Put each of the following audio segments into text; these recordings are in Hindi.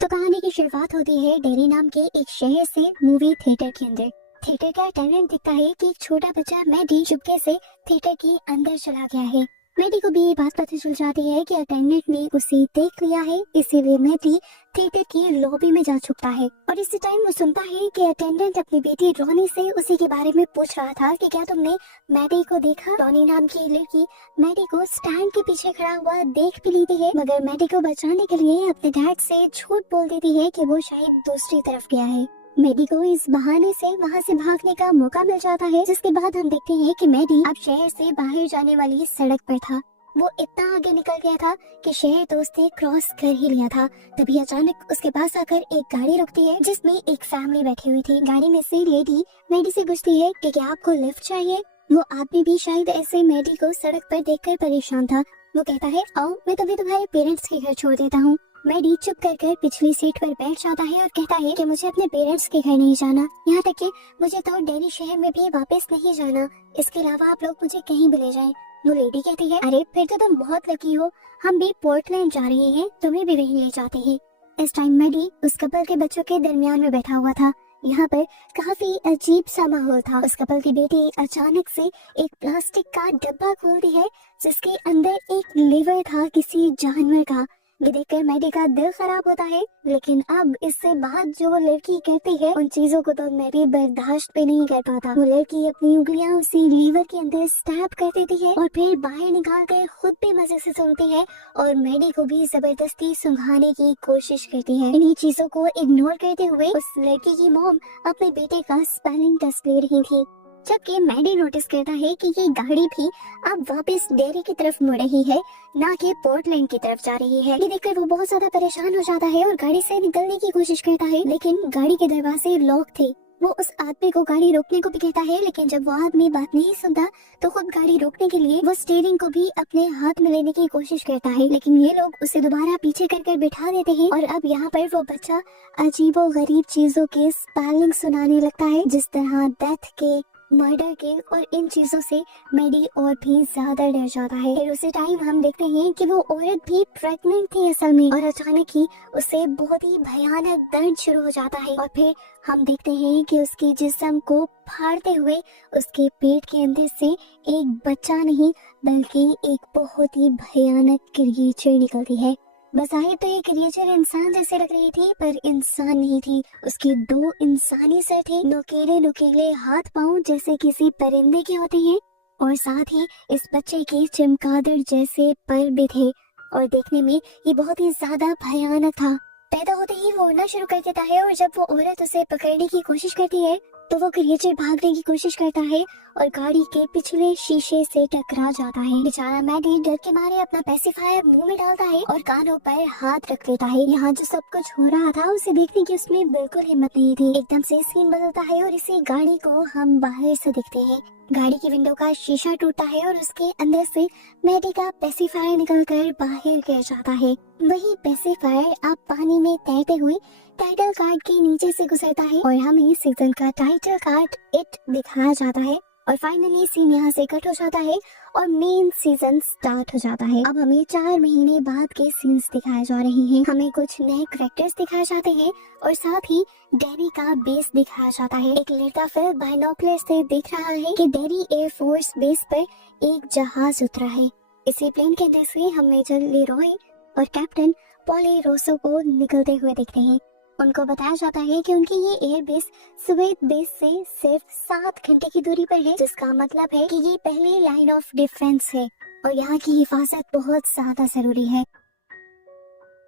तो कहानी की शुरुआत होती है डेरी नाम के एक शहर से मूवी थिएटर के अंदर। थिएटर का अटेंडेंट दिखता है कि एक छोटा बच्चा मैडी चुपके से थिएटर के अंदर चला गया है। मैडी को भी ये बात पता चल जाती है कि अटेंडेंट ने उसे देख लिया है, इसीलिए मैडी थिएटर की लॉबी में जा छुपता है। और इसी टाइम वो सुनता है कि अटेंडेंट अपनी बेटी रॉनी से उसी के बारे में पूछ रहा था कि क्या तुमने मैडी को देखा। रॉनी नाम की लड़की मैडी को स्टैंड के पीछे खड़ा हुआ देख भी लेती है, मगर मैडी को बचाने के लिए अपने डैड से झूठ बोल देती है कि वो शायद दूसरी तरफ गया है। मैडी को इस बहाने से वहाँ से भागने का मौका मिल जाता है, जिसके बाद हम देखते हैं कि मैडी अब शहर से बाहर जाने वाली सड़क पर था। वो इतना आगे निकल गया था कि शहर तो उसने क्रॉस कर ही लिया था। तभी अचानक उसके पास आकर एक गाड़ी रुकती है जिसमें एक फैमिली बैठी हुई थी। गाड़ी में से लेडी मैडी से पूछती है कि क्या आपको लिफ्ट चाहिए। वो आदमी भी शायद ऐसे मैडी को सड़क पर देखकर परेशान था। वो कहता है आओ मैं तुम्हें तुम्हारे पेरेंट्स के घर छोड़ देता हूँ। मैडी चुप कर पिछली सीट पर बैठ जाता है और कहता है कि मुझे अपने पेरेंट्स के घर नहीं जाना, यहाँ तक कि मुझे तो डेरी शहर में भी वापस नहीं जाना। इसके अलावा आप लोग मुझे कहीं भी ले जाएं। वो लेडी कहती है अरे फिर तो तुम बहुत लकी हो, हम भी पोर्टलैंड जा रहे हैं, तुम्हें भी वहीं ले जाते हैं। इस टाइम मैडी उस कपल के बच्चों के दरमियान में बैठा हुआ था। यहाँ पर काफी अजीब सा माहौल था। उस कपल की बेटी अचानक से एक प्लास्टिक का डब्बा खोलती है जिसके अंदर एक लिवर था किसी जानवर का। ये देखकर मैडी का दिल खराब होता है, लेकिन अब इससे बात जो वो लड़की कहती है उन चीजों को तो मैडी बर्दाश्त भी नहीं कर पाता। वो लड़की अपनी उंगलियां उसी लीवर के अंदर स्टैब कर देती है और फिर बाहर निकाल कर खुद भी मजे से सुनती है और मैडी को भी जबरदस्ती सुंघाने की कोशिश करती है। इन्हीं चीजों को इग्नोर करते हुए उस लड़की की मॉम अपने बेटे का स्पेलिंग टेस्ट ले रही थी, जबकि मैडी नोटिस करता है कि ये गाड़ी भी अब वापस डेरी की तरफ मुड़ रही है, ना कि पोर्टलैंड की तरफ जा रही है। ये देखकर वो बहुत ज्यादा परेशान हो जाता है और गाड़ी से निकलने की कोशिश करता है, लेकिन गाड़ी के दरवाजे लॉक थे। वो उस आदमी को गाड़ी रोकने को भी कहता है, लेकिन जब वो आदमी बात नहीं सुनता तो खुद गाड़ी रोकने के लिए वो स्टीयरिंग को भी अपने हाथ में लेने की कोशिश करता है, लेकिन ये लोग उसे दोबारा पीछे कर बिठा देते हैं। और अब यहाँ पर वो बच्चा अजीबो गरीब चीजों के स्पेलिंग सुनाने लगता है, जिस तरह डेथ के, मर्डर के और इन चीजों से मैडी और भी ज्यादा डर जाता है। फिर उसी टाइम हम देखते हैं कि वो औरत भी प्रेग्नेंट थी असल में, और अचानक ही उसे बहुत ही भयानक दर्द शुरू हो जाता है। और फिर हम देखते हैं कि उसके जिस्म को फाड़ते हुए उसके पेट के अंदर से एक बच्चा नहीं बल्कि एक बहुत ही भयानक क्रिएचर निकलती है। बज़ाहिर तो ये क्रिएचर इंसान जैसे लग रही थी, पर इंसान नहीं थी। उसके दो इंसानी सर थे, नुकीले नुकीले हाथ पांव जैसे किसी परिंदे के होते हैं, और साथ ही इस बच्चे के चमगादड़ जैसे पर भी थे। और देखने में ये बहुत ही ज्यादा भयानक था। पैदा होते ही वो उड़ना शुरू कर देता है, और जब वो औरत उसे पकड़ने की कोशिश करती है तो वो क्रिएचर भागने की कोशिश करता है और गाड़ी के पिछले शीशे से टकरा जाता है। बेचारा मैडी डर के मारे अपना पेसिफायर मुंह में डालता है और कानों पर हाथ रख लेता है। यहाँ जो सब कुछ हो रहा था उसे देखने की उसमें बिल्कुल हिम्मत नहीं थी। एकदम से सीन बदलता है और इसी गाड़ी को हम बाहर से देखते हैं। गाड़ी की विंडो का शीशा टूटता है और उसके अंदर से मैडी का पेसिफायर निकलकर बाहर गिर जाता है। वही पेसिफायर अब पानी में तैरते हुए टाइटल कार्ड के नीचे से गुजरता है और हमें सीजन का टाइटल कार्ड इट दिखाया जाता है। और फाइनली सीन यहाँ से कट हो जाता है और मेन सीजन स्टार्ट हो जाता है। अब हमें 4 महीने बाद के सीन्स दिखाए जा रहे हैं। हमें कुछ नए कैरेक्टर्स दिखाए जाते हैं और साथ ही डेरी का बेस दिखाया जाता है। एक लड़का फिर बाइनोकुलर से देख रहा है कि डेरी एयरफोर्स बेस पर एक जहाज उतरा है। इसी प्लेन के अंदर से हम मेजर लेरॉय और कैप्टन पॉली रोसो को निकलते हुए देखते हैं। उनको बताया जाता है कि उनकी ये एयर बेस सुवेद बेस से सिर्फ 7 घंटे की दूरी पर है, जिसका मतलब है कि ये पहली लाइन ऑफ डिफेंस है और यहाँ की हिफाजत बहुत ज्यादा जरूरी है।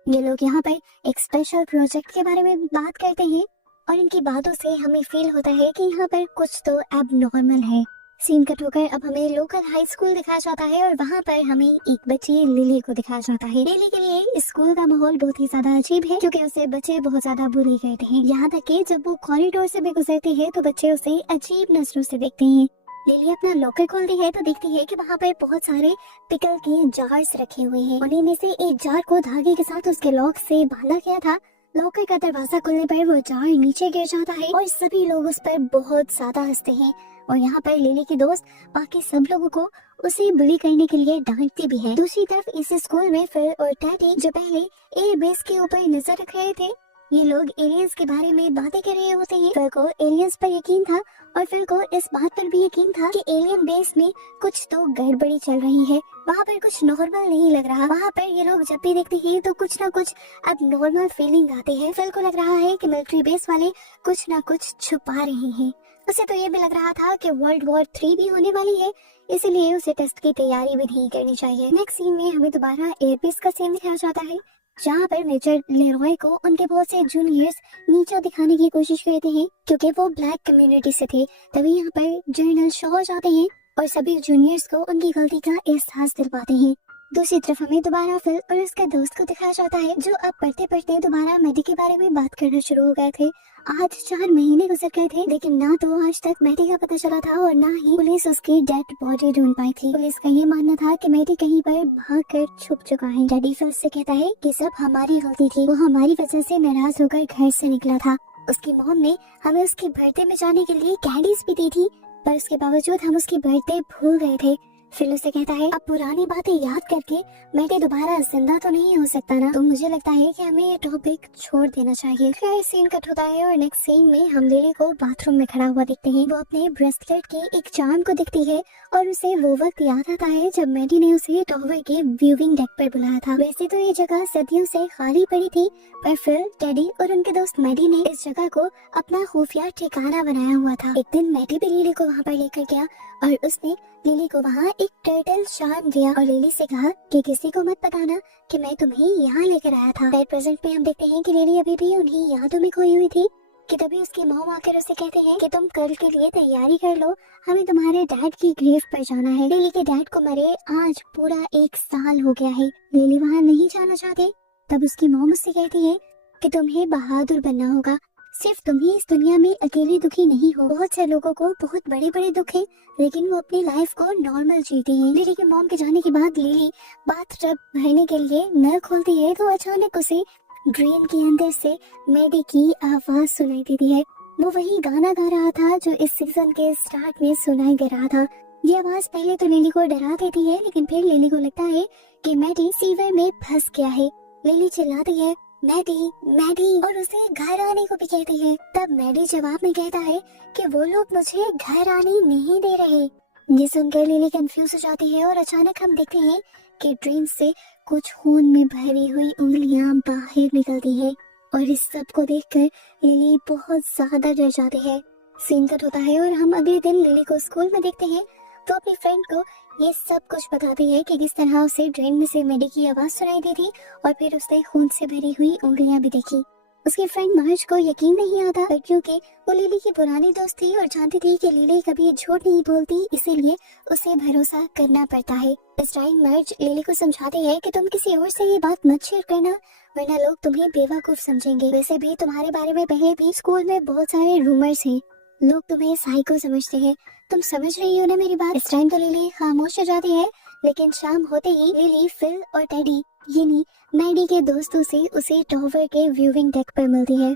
ये लोग यहाँ पर एक स्पेशल प्रोजेक्ट के बारे में बात करते हैं और इनकी बातों से हमें फील होता है कि यहाँ पर कुछ तो एबनॉर्मल है। सीन कट होकर अब हमें लोकल हाई स्कूल दिखाया जाता है और वहाँ पर हमें एक बच्ची लिली को दिखाया जाता है। लिली के लिए स्कूल का माहौल बहुत ही ज्यादा अजीब है, क्योंकि उसे बच्चे बहुत ज्यादा बुली करते हैं। यहाँ तक कि जब वो कॉरिडोर से भी गुजरती है तो बच्चे उसे अजीब नजरों से देखते हैं। लिली अपना लॉकर खोलती है तो देखती है कि वहाँ पर बहुत सारे पिकल के जार्स रखे हुए हैं। उन्हीं में से एक जार को धागे के साथ उसके लॉक से बांधा गया था। लॉकर का दरवाजा खुलने पर वो जार नीचे गिर जाता है और सभी लोग उस पर बहुत ज्यादा हंसते हैं। और यहाँ पर लिली की दोस्त बाकी सब लोगों को उसे बुली करने के लिए डांटती भी है। दूसरी तरफ इस स्कूल में फिल और टेडी जो पहले एयरबेस के ऊपर नजर रख रहे थे, ये लोग एलियंस के बारे में बातें कर रहे होते हैं। फिल को एलियंस पर यकीन था और फिल को इस बात पर भी यकीन था कि एलियन बेस में कुछ तो गड़बड़ी चल रही है, वहाँ पर कुछ नॉर्मल नहीं लग रहा। वहाँ पर ये लोग जब भी देखते हैं तो कुछ ना कुछ अब नॉर्मल फीलिंग आती है। फिल को लग रहा है कि मिलिट्री बेस वाले कुछ ना कुछ छुपा रहे हैं। उसे तो ये भी लग रहा था कि वर्ल्ड वॉर 3 भी होने वाली है, इसलिए उसे टेस्ट की तैयारी भी नहीं करनी चाहिए। नेक्स्ट सीन में हमें दोबारा एयरबेस का सीन दिखाया जाता है, जहाँ पर मेजर लेरॉय को उनके बहुत से जूनियर्स नीचा दिखाने की कोशिश करते हैं क्योंकि वो ब्लैक कम्युनिटी से थे। तभी यहाँ पर जनरल शॉ जाते हैं और सभी जूनियर्स को उनकी गलती का एहसास दिलवाते हैं। दूसरी तरफ हमें दोबारा फिल और उसके दोस्त को दिखाया जाता है, जो अब पढ़ते पढ़ते दोबारा मैडी के बारे में बात करना शुरू हो गए थे। आज 4 महीने गुजर गए थे, लेकिन ना तो आज तक मैडी का पता चला था और ना ही पुलिस उसकी डेड बॉडी ढूंढ पाई थी। पुलिस का ये मानना था कि मैडी कहीं पर भागकर छुप चुका है। डैडी फिल से कहता है कि सब हमारी गलती थी, वो हमारी वजह से नाराज होकर घर से निकला था। उसकी मॉम ने हमें उसके बर्थडे में जाने के लिए कैंडीज भी दी थी, पर उसके बावजूद हम उसकी बर्थडे भूल गए थे। फिल उसे कहता है, अब पुरानी बातें याद करके मैडी दोबारा जिंदा तो नहीं हो सकता ना, तो मुझे लगता है कि हमें ये टॉपिक छोड़ देना चाहिए। फिर सीन कट होता है और नेक्स्ट सीन में हम लिली को बाथरूम में खड़ा हुआ देखते हैं। वो अपने ब्रेसलेट के एक चार्म को दिखती है और उसे वो वक्त याद आता है जब मैडी ने उसे टॉवर के व्यूइंग डेक पर बुलाया था। वैसे तो ये जगह सदियों से खाली पड़ी थी, पर फिल, टेडी और उनके दोस्त मैडी ने इस जगह को अपना खुफिया ठिकाना बनाया हुआ था। एक दिन मैडी भी लिली को वहाँ पर लेकर गया और उसने लिली को वहाँ एक टर्टल चार्म दिया और लिली से कहा कि किसी को मत बताना कि मैं तुम्हें यहाँ लेकर आया था। एट प्रेजेंट में हम देखते हैं कि लिली अभी भी उन्हीं यादों में खोई हुई थी कि तभी उसकी मॉम आकर उसे कहते हैं कि तुम कल के लिए तैयारी कर लो, हमें तुम्हारे डैड की ग्रेव पर जाना है। लिली के डैड को मरे आज पूरा 1 साल हो गया है। लिली वहाँ नहीं जाना चाहते। तब उसकी मॉम उससे कहती है कि तुम्हें बहादुर बनना होगा, सिर्फ तुम ही इस दुनिया में अकेले दुखी नहीं हो। बहुत से लोगों को बहुत बड़े बड़े दुख हैं, लेकिन वो अपनी लाइफ को नॉर्मल जीते हैं। लिली के मॉम के जाने के बाद लिली बाथटब भरने के लिए नल खोलती है तो अचानक उसे ड्रेन के अंदर से मैडी की आवाज सुनाई देती है। वो वही गाना गा रहा था जो इस सीजन के स्टार्ट में सुनाई दे रहा था। ये आवाज पहले तो लिली को डरा देती है, लेकिन फिर लिली को लगता है कि मैडी सीवर में फंस गया है। लिली चिल्लाती है, मैडी मैडी, और उसे घर आने को भी कहती है। तब मैडी जवाब में कहता है कि वो लोग मुझे घर आने नहीं दे रहे। ये सुनकर लिली कंफ्यूज हो जाती है और अचानक हम देखते हैं कि ड्रेन से कुछ खून में भरी हुई उंगलियां बाहर निकलती है और इस सब को देखकर लिली बहुत ज्यादा डर जाती है। सीन कट होता है और हम अगले दिन लिली को स्कूल में देखते हैं तो अपनी फ्रेंड को ये सब कुछ बताती है कि किस तरह उसे ड्रेन में से मैडी की आवाज सुनाई दी थी और फिर उसने खून से भरी हुई उंगलियां भी देखी। उसकी फ्रेंड मार्ज को यकीन नहीं आता, क्योंकि वो लिली की पुरानी दोस्त थी और जानती थी कि लिली कभी झूठ नहीं बोलती, इसीलिए उसे भरोसा करना पड़ता है। इस टाइम मार्ज लिली को समझाती है कि तुम किसी और से ये बात मत शेयर करना, वरना लोग तुम्हें बेवकूफ समझेंगे। वैसे भी तुम्हारे बारे में पहले भी स्कूल में बहुत सारे रूमर्स हैं, लोग तुम्हें साइको समझते हैं। तुम समझ रही हो ना मेरी बात? इस टाइम तो लिली खामोश हो जाती है, लेकिन शाम होते ही लिली, फिल और टेडी यानी मैडी के दोस्तों से उसे टॉवर के व्यूइंग डेक पर मिलती है।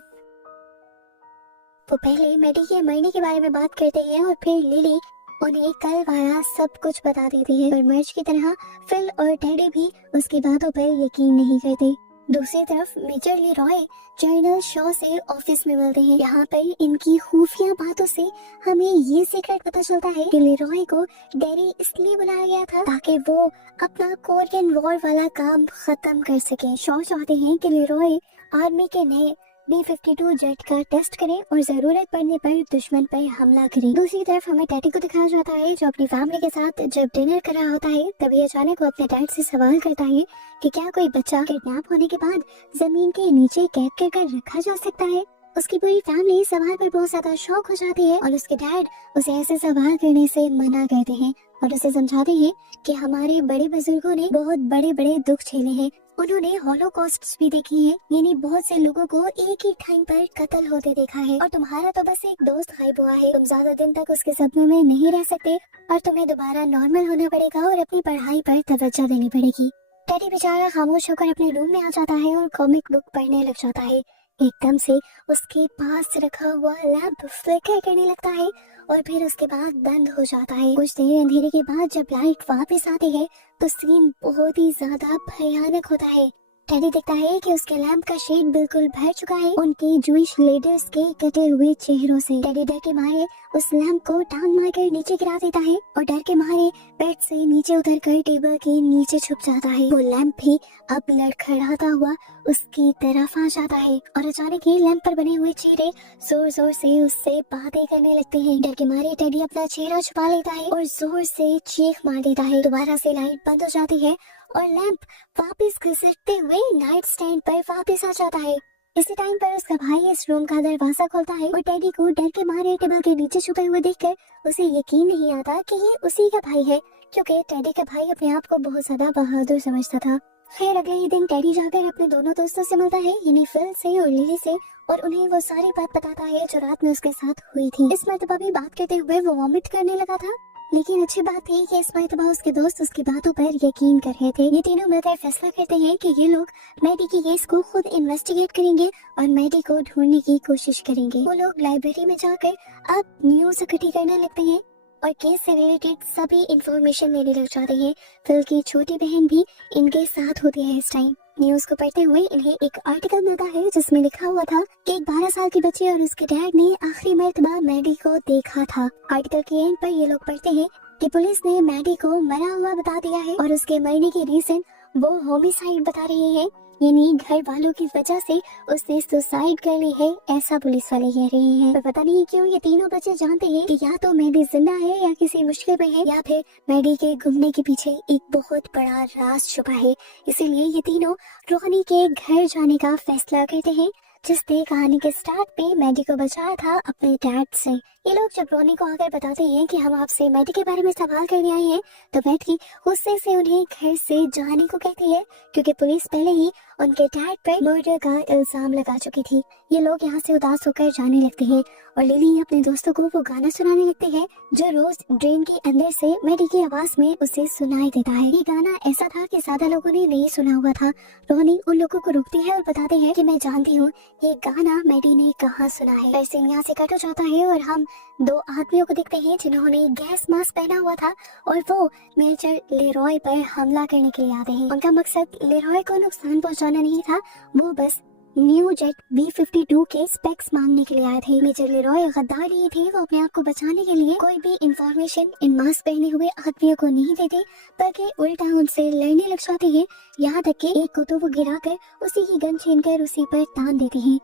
वो पहले मैडी के मरने के बारे में बात करते हैं और फिर लिली उन्हें कल वाला सब कुछ बता देती है। पर मर्ज की तरह फिल और टेडी भी उसकी बातों पर यकीन नहीं करते। दूसरी तरफ मेजर लेरॉय जनरल शॉ से ऑफिस में मिलते हैं। यहाँ पर इनकी खुफिया बातों से हमें ये सीक्रेट पता चलता है कि लेरॉय को डेरी इसलिए बुलाया गया था ताकि वो अपना कोरियन वॉर वाला काम खत्म कर सके। शॉ चाहते हैं कि लेरॉय आर्मी के नए B-52 जेट का टेस्ट करे और जरूरत पड़ने पर दुश्मन पर हमला करे। दूसरी तरफ हमें टेडी को दिखाया जाता है जो अपनी फैमिली के साथ जब डिनर कर रहा होता है, तभी अचानक वो अपने डैड से सवाल करता है कि क्या कोई बच्चा किडनैप होने के बाद जमीन के नीचे कैद कर रखा जा सकता है। उसकी पूरी फैमिली सवाल पर बहुत ज्यादा शौक हो जाती है और उसके डैड उसे ऐसे सवाल करने से मना करते हैं और उसे समझाते हैं कि हमारे बड़े बुजुर्गों ने बहुत बड़े बड़े दुख झेले हैं, उन्होंने हॉलोकॉस्ट भी देखी है, यानी बहुत से लोगों को एक ही टाइम पर कत्ल होते देखा है और तुम्हारा तो बस एक दोस्त गायब हुआ है। तुम ज्यादा दिन तक उसके सदमे में नहीं रह सकते और तुम्हें दोबारा नॉर्मल होना पड़ेगा और अपनी पढ़ाई पर तवज्जो देनी पड़ेगी। टेडी बेचारा खामोश होकर अपने रूम में आ जाता है और कॉमिक बुक पढ़ने लग जाता है। एकदम से उसके पास रखा हुआ लैंप फ्लिकर करने लगता है और फिर उसके बाद बंद हो जाता है। कुछ देर अंधेरे के बाद जब लाइट वापस आती है तो सीन बहुत ही ज्यादा भयानक होता है। टेडी देखता है कि उसके लैंप का शेड बिल्कुल भर चुका है उनके जूइश लीडर्स के कटे हुए चेहरों से। टेडी डर के मारे उस लैंप को टांग मारकर नीचे गिरा देता है और डर के मारे बेड से नीचे उतरकर टेबल के नीचे छुप जाता है। वो लैंप भी अब लड़खड़ाता हुआ उसकी तरफ आ जाता है और अचानक ही लैंप पर बने हुए चेहरे जोर जोर से उससे बातें करने लगते हैं। डर के मारे टेडी अपना चेहरा छुपा लेता है और जोर से चीख मार देता है। दोबारा से लाइट बंद हो जाती है और लैंप वापस घसीटते हुए नाइट स्टैंड पर वापस आ जाता है। इसी टाइम पर उसका भाई इस रूम का दरवाजा खोलता है और टेडी को डर के मारे टेबल के नीचे छुपे हुए देखकर उसे यकीन नहीं आता कि ये उसी का भाई है, क्योंकि टेडी का भाई अपने आप को बहुत ज्यादा बहादुर समझता था। खैर अगले ही दिन टेडी जाकर अपने दोनों दोस्तों से मिलता है, यानी फिल से और लिली से, और उन्हें वो सारी बात बताता है जो रात में उसके साथ हुई थी। इस मर्तबा भी बात करते हुए वो वॉमिट करने लगा था, लेकिन अच्छी बात थी कि इस मर्तबा उसके दोस्त उसकी बातों पर यकीन कर रहे थे। ये तीनों मिलकर फैसला करते हैं कि ये लोग मैडी की केस को खुद इन्वेस्टिगेट करेंगे और मैडी को ढूंढने की कोशिश करेंगे। वो लोग लाइब्रेरी में जाकर अब न्यूज इकट्ठी करने लगते हैं और केस से रिलेटेड सभी इंफॉर्मेशन लेने लग जाते हैं। फिल की छोटी बहन भी इनके साथ होती है। इस टाइम न्यूज को पढ़ते हुए इन्हें एक आर्टिकल मिलता है जिसमें लिखा हुआ था कि एक 12 साल की बच्ची और उसके डैड ने आखिरी मर्तबा मैडी को देखा था। आर्टिकल के एंड पर ये लोग पढ़ते हैं कि पुलिस ने मैडी को मरा हुआ बता दिया है और उसके मरने की रीजन वो होमिसाइड बता रहे हैं, यानी घर वालों की वजह से उसने सुसाइड कर ली है, ऐसा पुलिस वाले कह रहे हैं। पर पता नहीं क्यों ये तीनों बच्चे जानते हैं कि या तो मैडी जिंदा है या किसी मुश्किल में है, या फिर मैडी के गुमने के पीछे एक बहुत बड़ा राज छुपा है। इसीलिए ये तीनों रोहनी के घर जाने का फैसला करते हैं, जिसने कहानी के स्टार्ट पे मैडी को बचाया था अपने डैड से। ये लोग जब रोनी को आकर बताते हैं कि हम आपसे मैडी के बारे में सवाल करने आए हैं, तो मैडी गुस्से से उन्हें घर से जाने को कहती है, क्योंकि पुलिस पहले ही उनके डैड पर मर्डर का इल्जाम लगा चुकी थी। ये लोग यहाँ से उदास होकर जाने लगते हैं और लिली अपने दोस्तों को वो गाना सुनाने लगते हैं जो रोज ड्रेन के अंदर से मैडी की आवाज में उसे सुनाई देता है। ये गाना ऐसा था कि ज्यादा लोगों ने नहीं सुना हुआ था। रोनी उन लोगों को रोकती है और बताते हैं कि मैं जानती हूँ ये गाना मैडी ने कहाँ सुना है। ऐसे यहाँ से कट हो जाता है और हम दो आदमियों को देखते हैं जिन्होंने गैस मास्क पहना हुआ था और वो मेजर लेरॉय पर हमला करने के लिए आते हैं। उनका मकसद लेरॉय को नुकसान पहुंचाना नहीं था, वो बस न्यू जेट B-52 के स्पेक्स मांगने के लिए आए थे। मेजर लेरॉय गद्दार ये थे, वो अपने आप को बचाने के लिए कोई भी इंफॉर्मेशन इन मास्क पहने हुए आदमियों को नहीं देते, बल्कि उल्टा उनसे लड़ने लग जाते हैं। यहाँ तक कि एक को तो वो गिराकर उसी की गन छीनकर उसी पर तान देते हैं।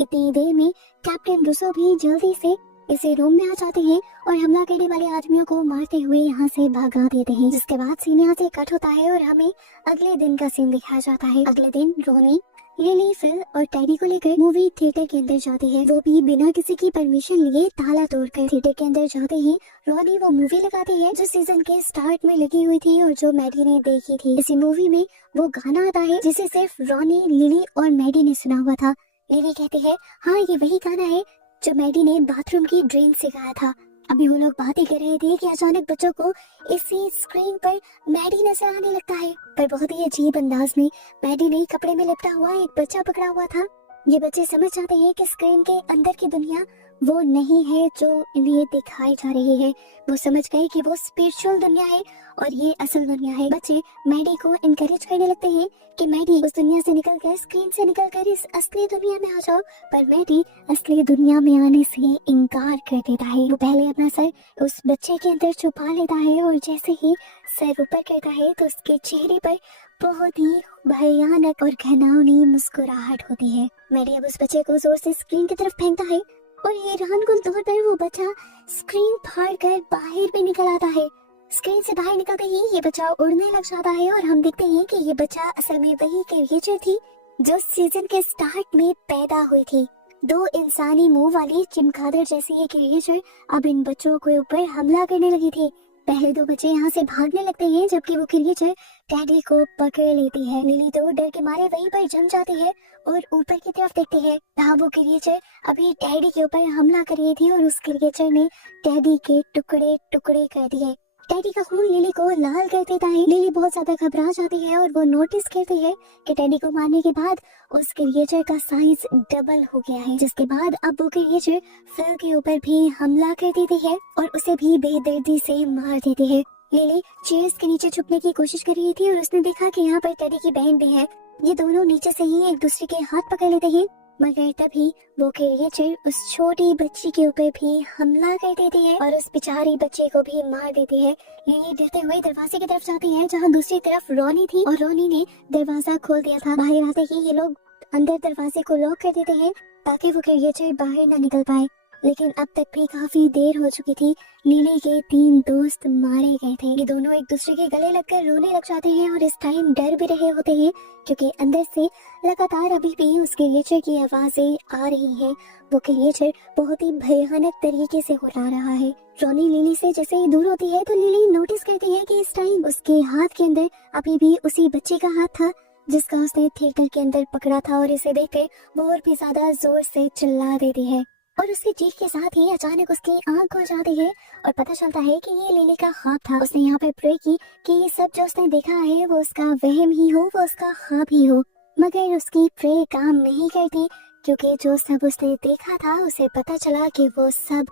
इतनी देर में कैप्टन रूसो भी जल्दी से इसे रूम में आ जाते हैं और हमला करने वाले आदमियों को मारते हुए यहाँ से भगा देते हैं। जिसके बाद सीन यहाँ से कट होता है और हमें अगले दिन का सीन दिखाया जाता है। अगले दिन रोनी, लिली, फिल और टेडी को लेकर मूवी थिएटर के अंदर जाती है, वो भी बिना किसी की परमिशन लिए ताला तोड़कर। थिएटर के अंदर जाते ही रोनी वो मूवी लगाती है जो सीजन के स्टार्ट में लगी हुई थी और जो मैडी ने देखी थी। इसी मूवी में वो गाना आता है जिसे सिर्फ रोनी, लिली और मैडी ने सुना हुआ था। लिली कहती है, हाँ ये वही गाना है जो मैडी ने बाथरूम की ड्रेन से गाया था। अभी वो लोग बातें कर रहे थे कि अचानक बच्चों को इसी स्क्रीन पर मैडी नजर आने लगता है, पर बहुत ही अजीब अंदाज में। मैडी ने कपड़े में लिपटा हुआ एक बच्चा पकड़ा हुआ था। ये बच्चे समझ जाते हैं कि स्क्रीन के अंदर की दुनिया वो नहीं है जो इन्हें दिखाई जा रही है। वो समझ गए कि वो स्पिरिचुअल दुनिया है और ये असल दुनिया है। बच्चे मैडी को इनकरेज करने लगते हैं कि मैडी उस दुनिया से निकलकर, स्क्रीन से निकलकर इस असली दुनिया में आ जाओ, पर मैडी असली दुनिया में आने से इनकार कर देता है। वो पहले अपना सर उस बच्चे के अंदर छुपा लेता है और जैसे ही सर ऊपर करता है तो उसके चेहरे पर बहुत ही भयानक और घिनौनी मुस्कुराहट होती है। मैडी अब उस बच्चे को जोर से स्क्रीन की तरफ फेंकता है और हैरानकुन तौर पर वो बच्चा स्क्रीन फाड़ कर बाहर भी निकल आता है। स्क्रीन से बाहर निकलते ही ये बच्चा उड़ने लग जाता है और हम देखते हैं कि ये बच्चा असल में वही क्रिएचर थी जो सीजन के स्टार्ट में पैदा हुई थी। दो इंसानी मुंह वाली चमगादड़ जैसी ये क्रिएचर अब इन बच्चों के ऊपर हमला करने लगी थी। पहले दो बच्चे यहाँ से भागने लगते हैं जबकि वो क्रिएचर टेडी को पकड़ लेती है। लिली तो डर के मारे वहीं पर जम जाती है और ऊपर की तरफ देखते हैं। जहाँ वो क्रिएचर अभी टेडी के ऊपर हमला कर रही थी और उस क्रिएचर ने टेडी के टुकड़े टुकड़े कर दिए। टेडी का खून लिली को लाल कर देता है। लिली बहुत ज्यादा घबरा जाती है और वो नोटिस करती है कि टेडी को मारने के बाद उस क्रिएचर का साइज डबल हो गया है, जिसके बाद अब वो क्रिएचर फिल के ऊपर भी हमला कर देती है और उसे भी बेदर्दी से मार देती है। लिली चेयर्स के नीचे छुपने की कोशिश कर रही थी और उसने देखा कि यहाँ पर टेडी की बहन भी है। ये दोनों नीचे से ही एक दूसरे के हाथ पकड़ लेते हैं, मगर तभी वो क्रिएचर उस छोटी बच्ची के ऊपर भी हमला कर देती है और उस बेचारी बच्चे को भी मार देती है। लिली डरते हुए दरवाजे की तरफ जाती है, जहाँ दूसरी तरफ रोनी थी और रोनी ने दरवाजा खोल दिया था। बाहर आते ही ये लोग अंदर दरवाजे को लॉक कर देते हैं ताकि वो क्रिएचर बाहर न निकल पाए, लेकिन अब तक भी काफी देर हो चुकी थी। लिली के 3 दोस्त मारे गए थे। ये दोनों एक दूसरे के गले लगकर रोने लग जाते हैं और इस टाइम डर भी रहे होते हैं, क्योंकि अंदर से लगातार अभी भी उस क्रिएचर की आवाजें आ रही हैं। वो क्रिएचर बहुत ही भयानक तरीके से हुर्रा रहा है। रोनी लिली से जैसे ही दूर होती है तो लिली नोटिस करती है कि इस टाइम उसके हाथ के अंदर अभी भी उसी बच्चे का हाथ था जिसका उसने थिएटर के अंदर पकड़ा था, और इसे देखकर वो और भी ज्यादा जोर से चिल्ला देती है और उसकी चीख के साथ ही अचानक उसकी आंख खुल जाती है और पता चलता है कि ये लिली का ख्वाब था। उसने यहाँ पे प्रे की कि ये सब जो उसने देखा है वो उसका वहम ही हो, वो उसका ख्वाब ही हो, मगर उसकी प्रे काम नहीं करती, क्योंकि जो सब उसने देखा था उसे पता चला कि वो सब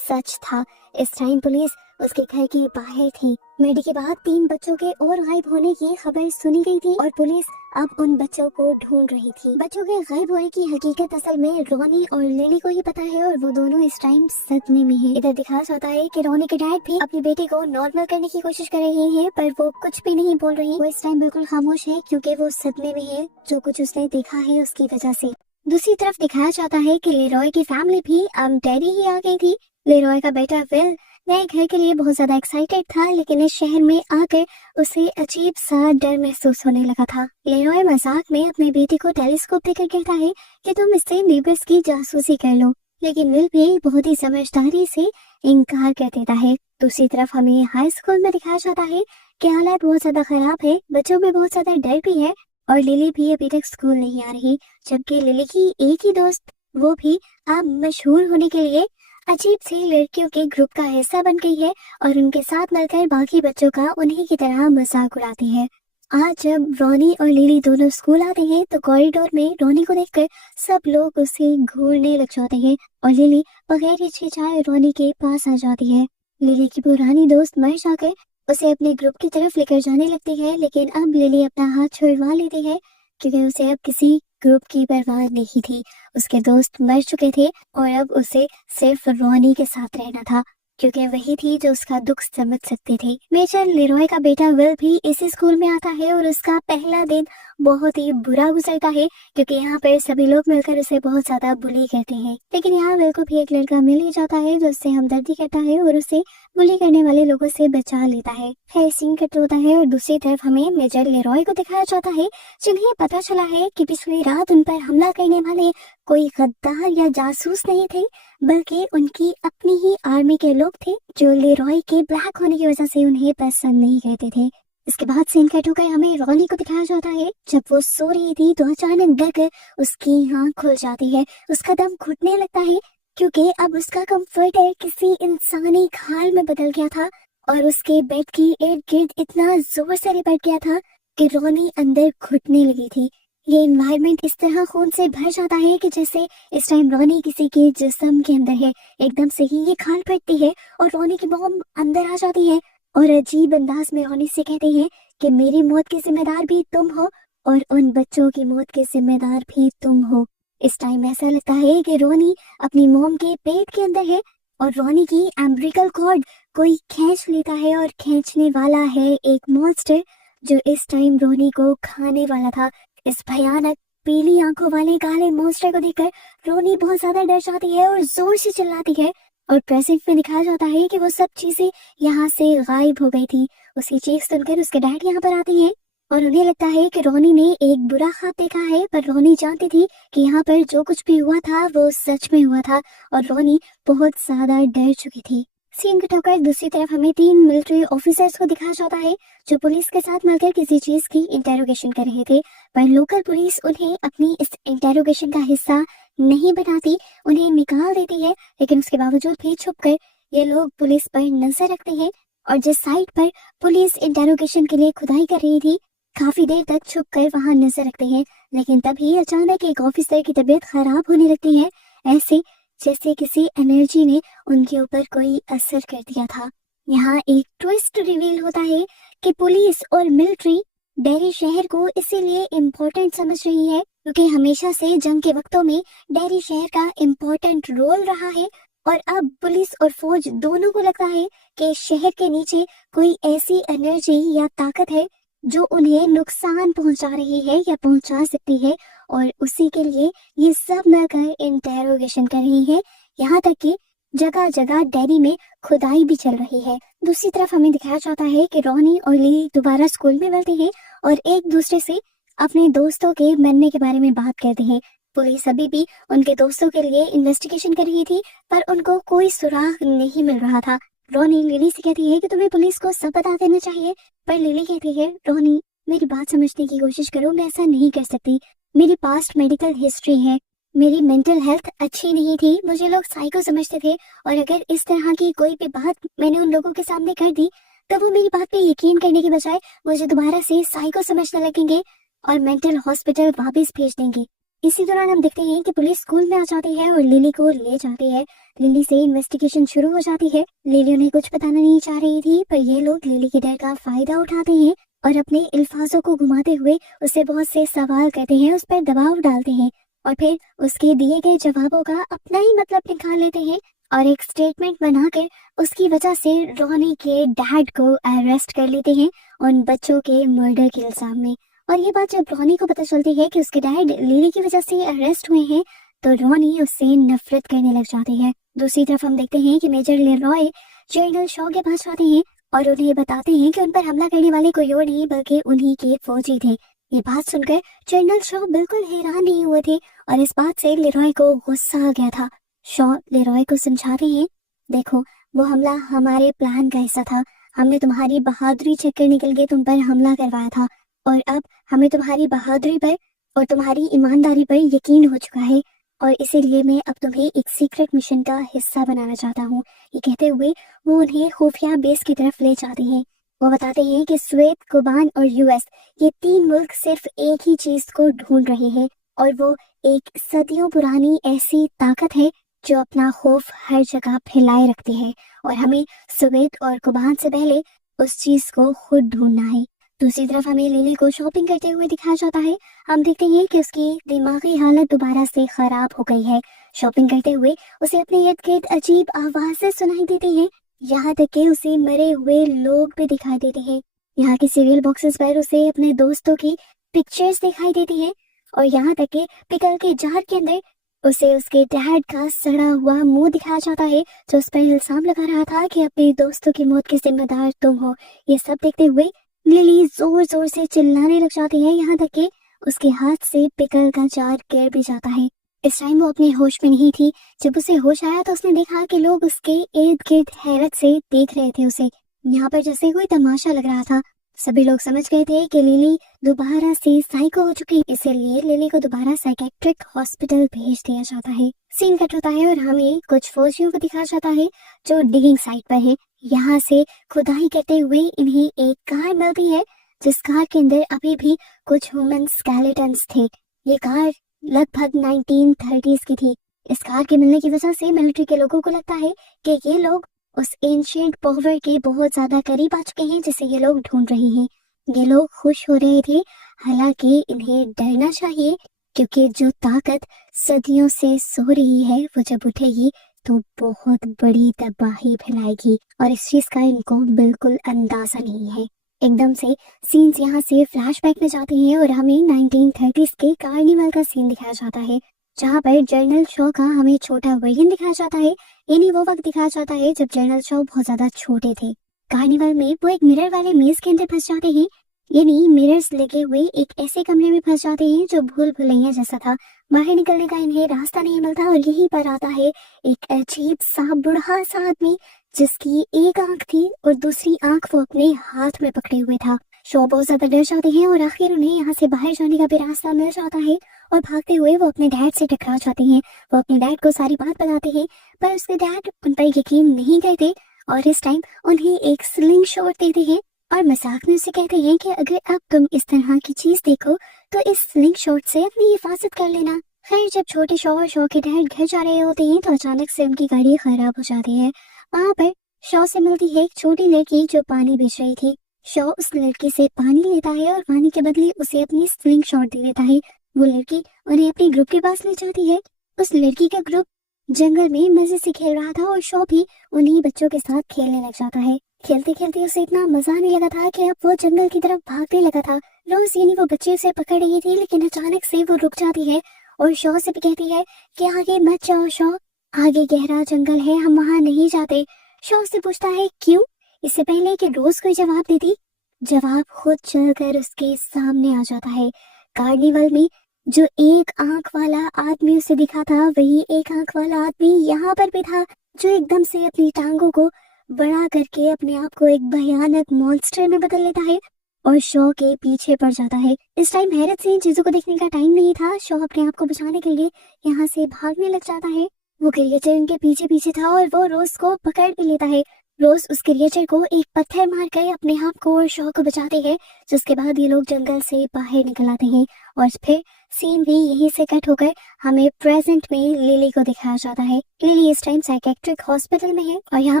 सच था। इस टाइम पुलिस उसके घर के बाहर थी। मेडी के बाद 3 बच्चों के और गायब होने की खबर सुनी गई थी और पुलिस अब उन बच्चों को ढूंढ रही थी। बच्चों के गायब होने की हकीकत असल में रोनी और लिली को ही पता है और वो दोनों इस टाइम सदमे में हैं। इधर दिखाया जाता है कि रोनी के डैड भी अपनी बेटी को नॉर्मल करने की कोशिश कर रहे हैं, पर वो कुछ भी नहीं बोल रही। वो इस टाइम बिल्कुल खामोश है, क्योंकि वो सदमे में है जो कुछ उसने देखा है उसकी वजह से। दूसरी तरफ दिखाया जाता है कि लेरॉय की फैमिली भी डैडी ही आ गई थी। लेरॉय का बेटा विल नए घर के लिए बहुत ज्यादा एक्साइटेड था, लेकिन इस शहर में आकर उसे अजीब सा डर महसूस होने लगा था। लेरॉय मजाक में अपनी बेटी को टेलीस्कोप देकर कहता है कि तुम इससे नेबर्स की जासूसी कर लो, लेकिन विल भी बहुत ही समझदारी से इनकार कर देता है। दूसरी तरफ हमें हाई स्कूल में दिखाया जाता है कि हालात बहुत ज्यादा खराब है, बच्चों में बहुत ज्यादा डर भी है और लिली भी अभी तक स्कूल नहीं आ रही, जबकि लिली की एक ही दोस्त, वो भी अब मशहूर होने के लिए अजीब सी लड़कियों के ग्रुप का हिस्सा बन गई है और उनके साथ मिलकर बाकी बच्चों का उन्हीं की तरह मजाक उड़ाती है। आज जब रोनी और लिली दोनों स्कूल आते हैं तो कॉरिडोर में रोनी को देखकर सब लोग उसे घूरने लग जाते हैं और लिली बगैर हिचकिचाए रोनी के पास आ जाती है। लिली की पुरानी दोस्त मर जाकर उसे अपने ग्रुप की तरफ लेकर जाने लगती है, लेकिन अब लिली अपना हाथ छुड़वा लेती है, क्योंकि उसे अब किसी ग्रुप की परवाह नहीं थी। उसके दोस्त मर चुके थे और अब उसे सिर्फ रोनी के साथ रहना था, क्योंकि वही थी जो उसका दुख समझ सकती थी। मेजर लेरॉय का बेटा विल भी इसी स्कूल में आता है और उसका पहला दिन बहुत ही बुरा गुजरता है, क्योंकि यहाँ पर सभी लोग मिलकर उसे बहुत ज्यादा बुली करते हैं। लेकिन यहाँ विल को भी एक लड़का मिल ही जाता है जो उससे हमदर्दी करता है और उसे बुली करने वाले लोगों से बचा लेता है। फिर सीन कट होता है और दूसरी तरफ हमें मेजर लेरॉय को दिखाया जाता है, जिन्हें पता चला है कि पिछली रात उन पर हमला करने वाले कोई गद्दार या जासूस नहीं थे, बल्कि उनकी अपनी ही आर्मी के लोग थे जो लेरॉय के ब्लैक होने की वजह से उन्हें पसंद नहीं करते थे। इसके बाद सीन कट होकर हमें रोनी को दिखाया जाता है। जब वो सो रही थी तो अचानक डर उसकी आंख खुल जाती है, उसका दम घुटने लगता है, क्योंकि अब उसका कंफर्टर किसी इंसानी खाल में बदल गया था और उसके बेड की इर्द गिर्द इतना जोर से लिपट गया था कि रोनी अंदर घुटने लगी थी। ये एनवायरनमेंट इस तरह खून से भर जाता है कि जैसे इस टाइम रोनी किसी के जिस्म के अंदर है। एकदम से ही ये खाल फटती है और रोनी की मॉम अंदर आ जाती है और अजीब अंदाज में रोनी से कहती है कि मेरी मौत की जिम्मेदार भी तुम हो और उन बच्चों की मौत के जिम्मेदार भी तुम हो। इस टाइम ऐसा लगता है कि रोनी अपनी मॉम के पेट के अंदर है और रोनी की एम्ब्रिकल कॉर्ड कोई खींच लेता है और खींचने वाला है एक मॉन्स्टर जो इस टाइम रोनी को खाने वाला था। इस भयानक पीली आंखों वाले काले मॉन्स्टर को देखकर रोनी बहुत ज्यादा डर जाती है और जोर से चिल्लाती है और प्रेजेंट में दिखाया जाता है कि वो सब चीजें यहाँ से गायब हो गई थी। उसकी चीख सुनकर उसके डैड यहाँ पर आते हैं और उन्हें लगता है कि रोनी ने एक बुरा ख्वाब देखा है, पर रोनी जानती थी कि यहाँ पर जो कुछ भी हुआ था वो सच में हुआ था और रोनी बहुत ज्यादा डर चुकी थी। सीन कट होकर दूसरी तरफ हमें 3 मिलिट्री ऑफिसर्स को दिखाया जाता है जो पुलिस के साथ मिलकर किसी चीज की इंटेरोगेशन कर रहे थे, पर लोकल पुलिस उन्हें अपनी इस इंटेरोगेशन का हिस्सा नहीं बनाती, उन्हें निकाल देती है। लेकिन उसके बावजूद भी छुपकर ये लोग पुलिस पर नजर रखते हैं और जिस साइट पर पुलिस इंटेरोगेशन के लिए खुदाई कर रही थी काफी देर तक छुप कर वहां नजर रखते हैं। लेकिन तभी अचानक एक ऑफिसर की तबीयत खराब होने लगती है, ऐसे जैसे किसी एनर्जी ने उनके ऊपर कोई असर कर दिया था। यहाँ एक ट्विस्ट रिवील होता है कि पुलिस और मिलिट्री डेरी शहर को इसीलिए इम्पोर्टेंट समझ रही है क्योंकि हमेशा से जंग के वक्तों में डेरी शहर का इम्पोर्टेंट रोल रहा है। और अब पुलिस और फौज दोनों को लगता है कि शहर के नीचे कोई ऐसी एनर्जी या ताकत है जो उन्हें नुकसान पहुंचा रही है या पहुंचा सकती है, और उसी के लिए ये सब मिलकर इंटेरोगेशन कर रही है। यहाँ तक कि जगह जगह डेरी में खुदाई भी चल रही है। दूसरी तरफ हमें दिखाया जाता है कि रॉनी और लिली दोबारा स्कूल में मिलती हैं और एक दूसरे से अपने दोस्तों के मरने के बारे में बात करते हैं। पुलिस अभी भी उनके दोस्तों के लिए इन्वेस्टिगेशन कर रही थी पर उनको कोई सुराग नहीं मिल रहा था। रॉनी लिली से कहती है कि तुम्हें पुलिस को सब बता देना चाहिए, पर लिली कहती है रॉनी मेरी बात समझने की कोशिश करो, मैं ऐसा नहीं कर सकती। मेरी पास्ट मेडिकल हिस्ट्री है, मेरी मेंटल हेल्थ अच्छी नहीं थी, मुझे लोग साइको समझते थे और अगर इस तरह की कोई भी बात मैंने उन लोगों के सामने कर दी तो वो मेरी बात पे यकीन करने के बजाय मुझे दोबारा से साइको समझने लगेंगे और मेंटल हॉस्पिटल वापस भेज देंगे। इसी दौरान हम देखते हैं कि पुलिस स्कूल में आ जाती है और लिली को ले जाती है। लिली से इन्वेस्टिगेशन शुरू हो जाती है। लिली उन्हें कुछ बताना नहीं चाह रही थी पर ये लोग लिली के डर का फायदा उठाते हैं और अपने अल्फाजों को घुमाते हुए उससे बहुत से सवाल करते हैं, उस पर दबाव डालते हैं और फिर उसके दिए गए जवाबों का अपना ही मतलब निकाल लेते हैं और एक स्टेटमेंट बनाकर उसकी वजह से रॉनी के डैड को अरेस्ट कर लेते हैं उन बच्चों के मर्डर के इल्जाम में। और ये बात जब रॉनी को पता चलती है कि उसके डैड लिली की वजह से अरेस्ट हुए हैं तो रॉनी उससे नफरत करने लग जाती है। दूसरी तरफ हम देखते हैं कि मेजर लेरॉय जनरल शॉ के पास जाते हैं और उन्हें बताते हैं कि उन पर हमला करने वाले कोई और नहीं बल्कि उन्हीं के फौजी थे। ये बात सुनकर जनरल शॉ बिल्कुल हैरान नहीं हुए थे और इस बात से लेरॉय को गुस्सा आ गया था। शॉ लेरॉय को समझाते हैं देखो वो हमला हमारे प्लान का हिस्सा था, हमने तुम्हारी बहादुरी चेक करने के लिए तुम पर हमला करवाया था और अब हमें तुम्हारी बहादुरी पर और तुम्हारी ईमानदारी पर यकीन हो चुका है और इसीलिए मैं अब तुम्हें एक सीक्रेट मिशन का हिस्सा बनाना चाहता हूँ। ये कहते हुए वो उन्हें खुफिया बेस की तरफ ले जाते हैं। वो बताते हैं कि स्वेत, कुबान और यूएस ये तीन मुल्क सिर्फ एक ही चीज को ढूंढ रहे हैं और वो एक सदियों पुरानी ऐसी ताकत है जो अपना खौफ हर जगह फैलाए रखती है और हमें स्वेत और कुबान से पहले उस चीज को खुद ढूंढना है। दूसरी तरफ हमें लिली को शॉपिंग करते हुए दिखाया जाता है। हम देखते हैं कि उसकी दिमागी हालत दोबारा से खराब हो गई है। शॉपिंग करते हुए उसे अपने इर्द गिर्द अजीब आवाजें सुनाई देती हैं, यहाँ तक कि उसे मरे हुए लोग भी दिखाई देते हैं। यहाँ के सीरियल बॉक्सेस पर उसे अपने दोस्तों की पिक्चर्स दिखाई देती है और यहाँ तक कि पिकल के जार के अंदर उसे उसके डैड का सड़ा हुआ मुंह दिखाया जाता है जो उस पर इल्जाम लगा रहा था कि अपने दोस्तों की मौत के जिम्मेदार तुम हो। ये सब देखते हुए लिली जोर जोर से चिल्लाने लग जाती है, यहाँ तक कि उसके हाथ से पिकल का जार गिर भी जाता है। इस टाइम वो अपने होश में नहीं थी। जब उसे होश आया तो उसने देखा कि लोग उसके इर्द गिर्द हैरत से देख रहे थे उसे। यहाँ पर जैसे कोई तमाशा लग रहा था। सभी लोग समझ गए थे कि लिली दोबारा से साइको हो चुकी, इसलिए लिली को दोबारा साइकेट्रिक हॉस्पिटल भेज दिया जाता है। सीन कट होता है और हमें कुछ फौजियों को दिखाया जाता है जो डिगिंग साइट पर है। यहाँ से खुदाई करते हुए इन्हें एक कार मिलती है जिस कार के अंदर अभी भी कुछ ह्यूमन स्केलेटन्स थे। ये कार लगभग 1930s की थी। इस कार के मिलने की वजह से मिलिट्री के लोगों को लगता है कि ये लोग उस एंशिएंट पावर के बहुत ज्यादा करीब आ चुके हैं जिसे ये लोग ढूंढ रहे हैं। ये लोग खुश हो रहे थे, हालांकि इन्हें डरना चाहिए क्योंकि जो ताकत सदियों से सो रही है वो जब उठेगी तो बहुत बड़ी तबाही फैलाएगी और इस चीज का इनको बिल्कुल अंदाजा नहीं है। एकदम से सीन्स यहाँ से फ्लैशबैक में जाते हैं और हमें 1930s के कार्निवल का सीन दिखाया जाता है जहाँ पर जनरल शॉ का हमें छोटा वर्जन दिखाया जाता है। यानी वो वक्त दिखाया जाता है जब जनरल शॉ बहुत ज्यादा छोटे थे। कार्निवल में वो एक मिरर वाले मेज के अंदर फंस जाते हैं, यानी मिरर्स लगे हुए एक ऐसे कमरे में फंस जाते हैं जो भूल भुलैया जैसा था। बाहर निकलने का इन्हें रास्ता नहीं मिलता और यहीं पर आता है एक अजीब सा बूढ़ा सा आदमी जिसकी एक आंख थी और दूसरी आंख वो अपने हाथ में पकड़े हुए था। शॉ बहुत ज्यादा डर जाते हैं और आखिर उन्हें यहाँ से बाहर जाने का भी रास्ता मिल जाता है और भागते हुए वो अपने डैड से टकरा जाते हैं। वो अपने डैड को सारी बात बताते हैं पर उसके डैड उन पर यकीन नहीं करते और इस टाइम उन्हें एक स्लिंग शॉट देते हैं और मजाक में उसे कहते हैं कि अगर अब तुम इस तरह की चीज देखो तो इस स्लिंग शॉट से अपनी हिफाजत कर लेना। खैर जब छोटे शॉ और शॉ के डैड घर जा रहे होते हैं तो अचानक से उनकी गाड़ी खराब हो जाती है। वहाँ पर शॉ से मिलती है एक छोटी लड़की जो पानी बेच रही थी। शॉ उस लड़की से पानी लेता है और पानी के बदले उसे अपनी स्लिंग शॉट दे देता है। वो लड़की उन्हें अपने ग्रुप के पास ले जाती है। उस लड़की का ग्रुप जंगल में मजे से खेल रहा था और शॉ भी उन्हीं बच्चों के साथ खेलने लग जाता है। खेलते खेलते उसे इतना मजा आने लगा था कि अब वो जंगल की तरफ भागने लगा था। रोज यानी वो बच्चे उसे पकड़ रही थी, लेकिन अचानक से वो रुक जाती है और शॉ से भी कहती है कि आगे मत जाओ शॉ, आगे गहरा जंगल है, हम वहां नहीं जाते। शॉ से पूछता है क्यों। इससे पहले कि रोज कोई जवाब देती, जवाब खुद चलकर उसके सामने आ जाता है। कार्निवल में जो एक आंख वाला आदमी उसे दिखा था, वही एक आंख वाला आदमी यहाँ पर भी था, जो एकदम से अपनी टांगों को बड़ा करके अपने आप को एक भयानक मॉन्स्टर में बदल लेता है और शॉ के पीछे पड़ जाता है। इस टाइम हैरत से इन चीजों को देखने का टाइम नहीं था। शॉ अपने आप को बचाने के लिए यहाँ से भागने लग जाता है। वो क्रिएचर इनके पीछे पीछे था और वो रोज को पकड़ भी लेता है। रोज उस क्रिएचर को एक पत्थर मार कर अपने आप को और शॉ को बचाते हैं, जिसके बाद ये लोग जंगल से बाहर निकल आते हैं और फिर सीन भी यहीं से कट होकर हमें प्रेजेंट में लिली को दिखाया जाता है। लिली इस टाइम साइकेट्रिक हॉस्पिटल में है और यहाँ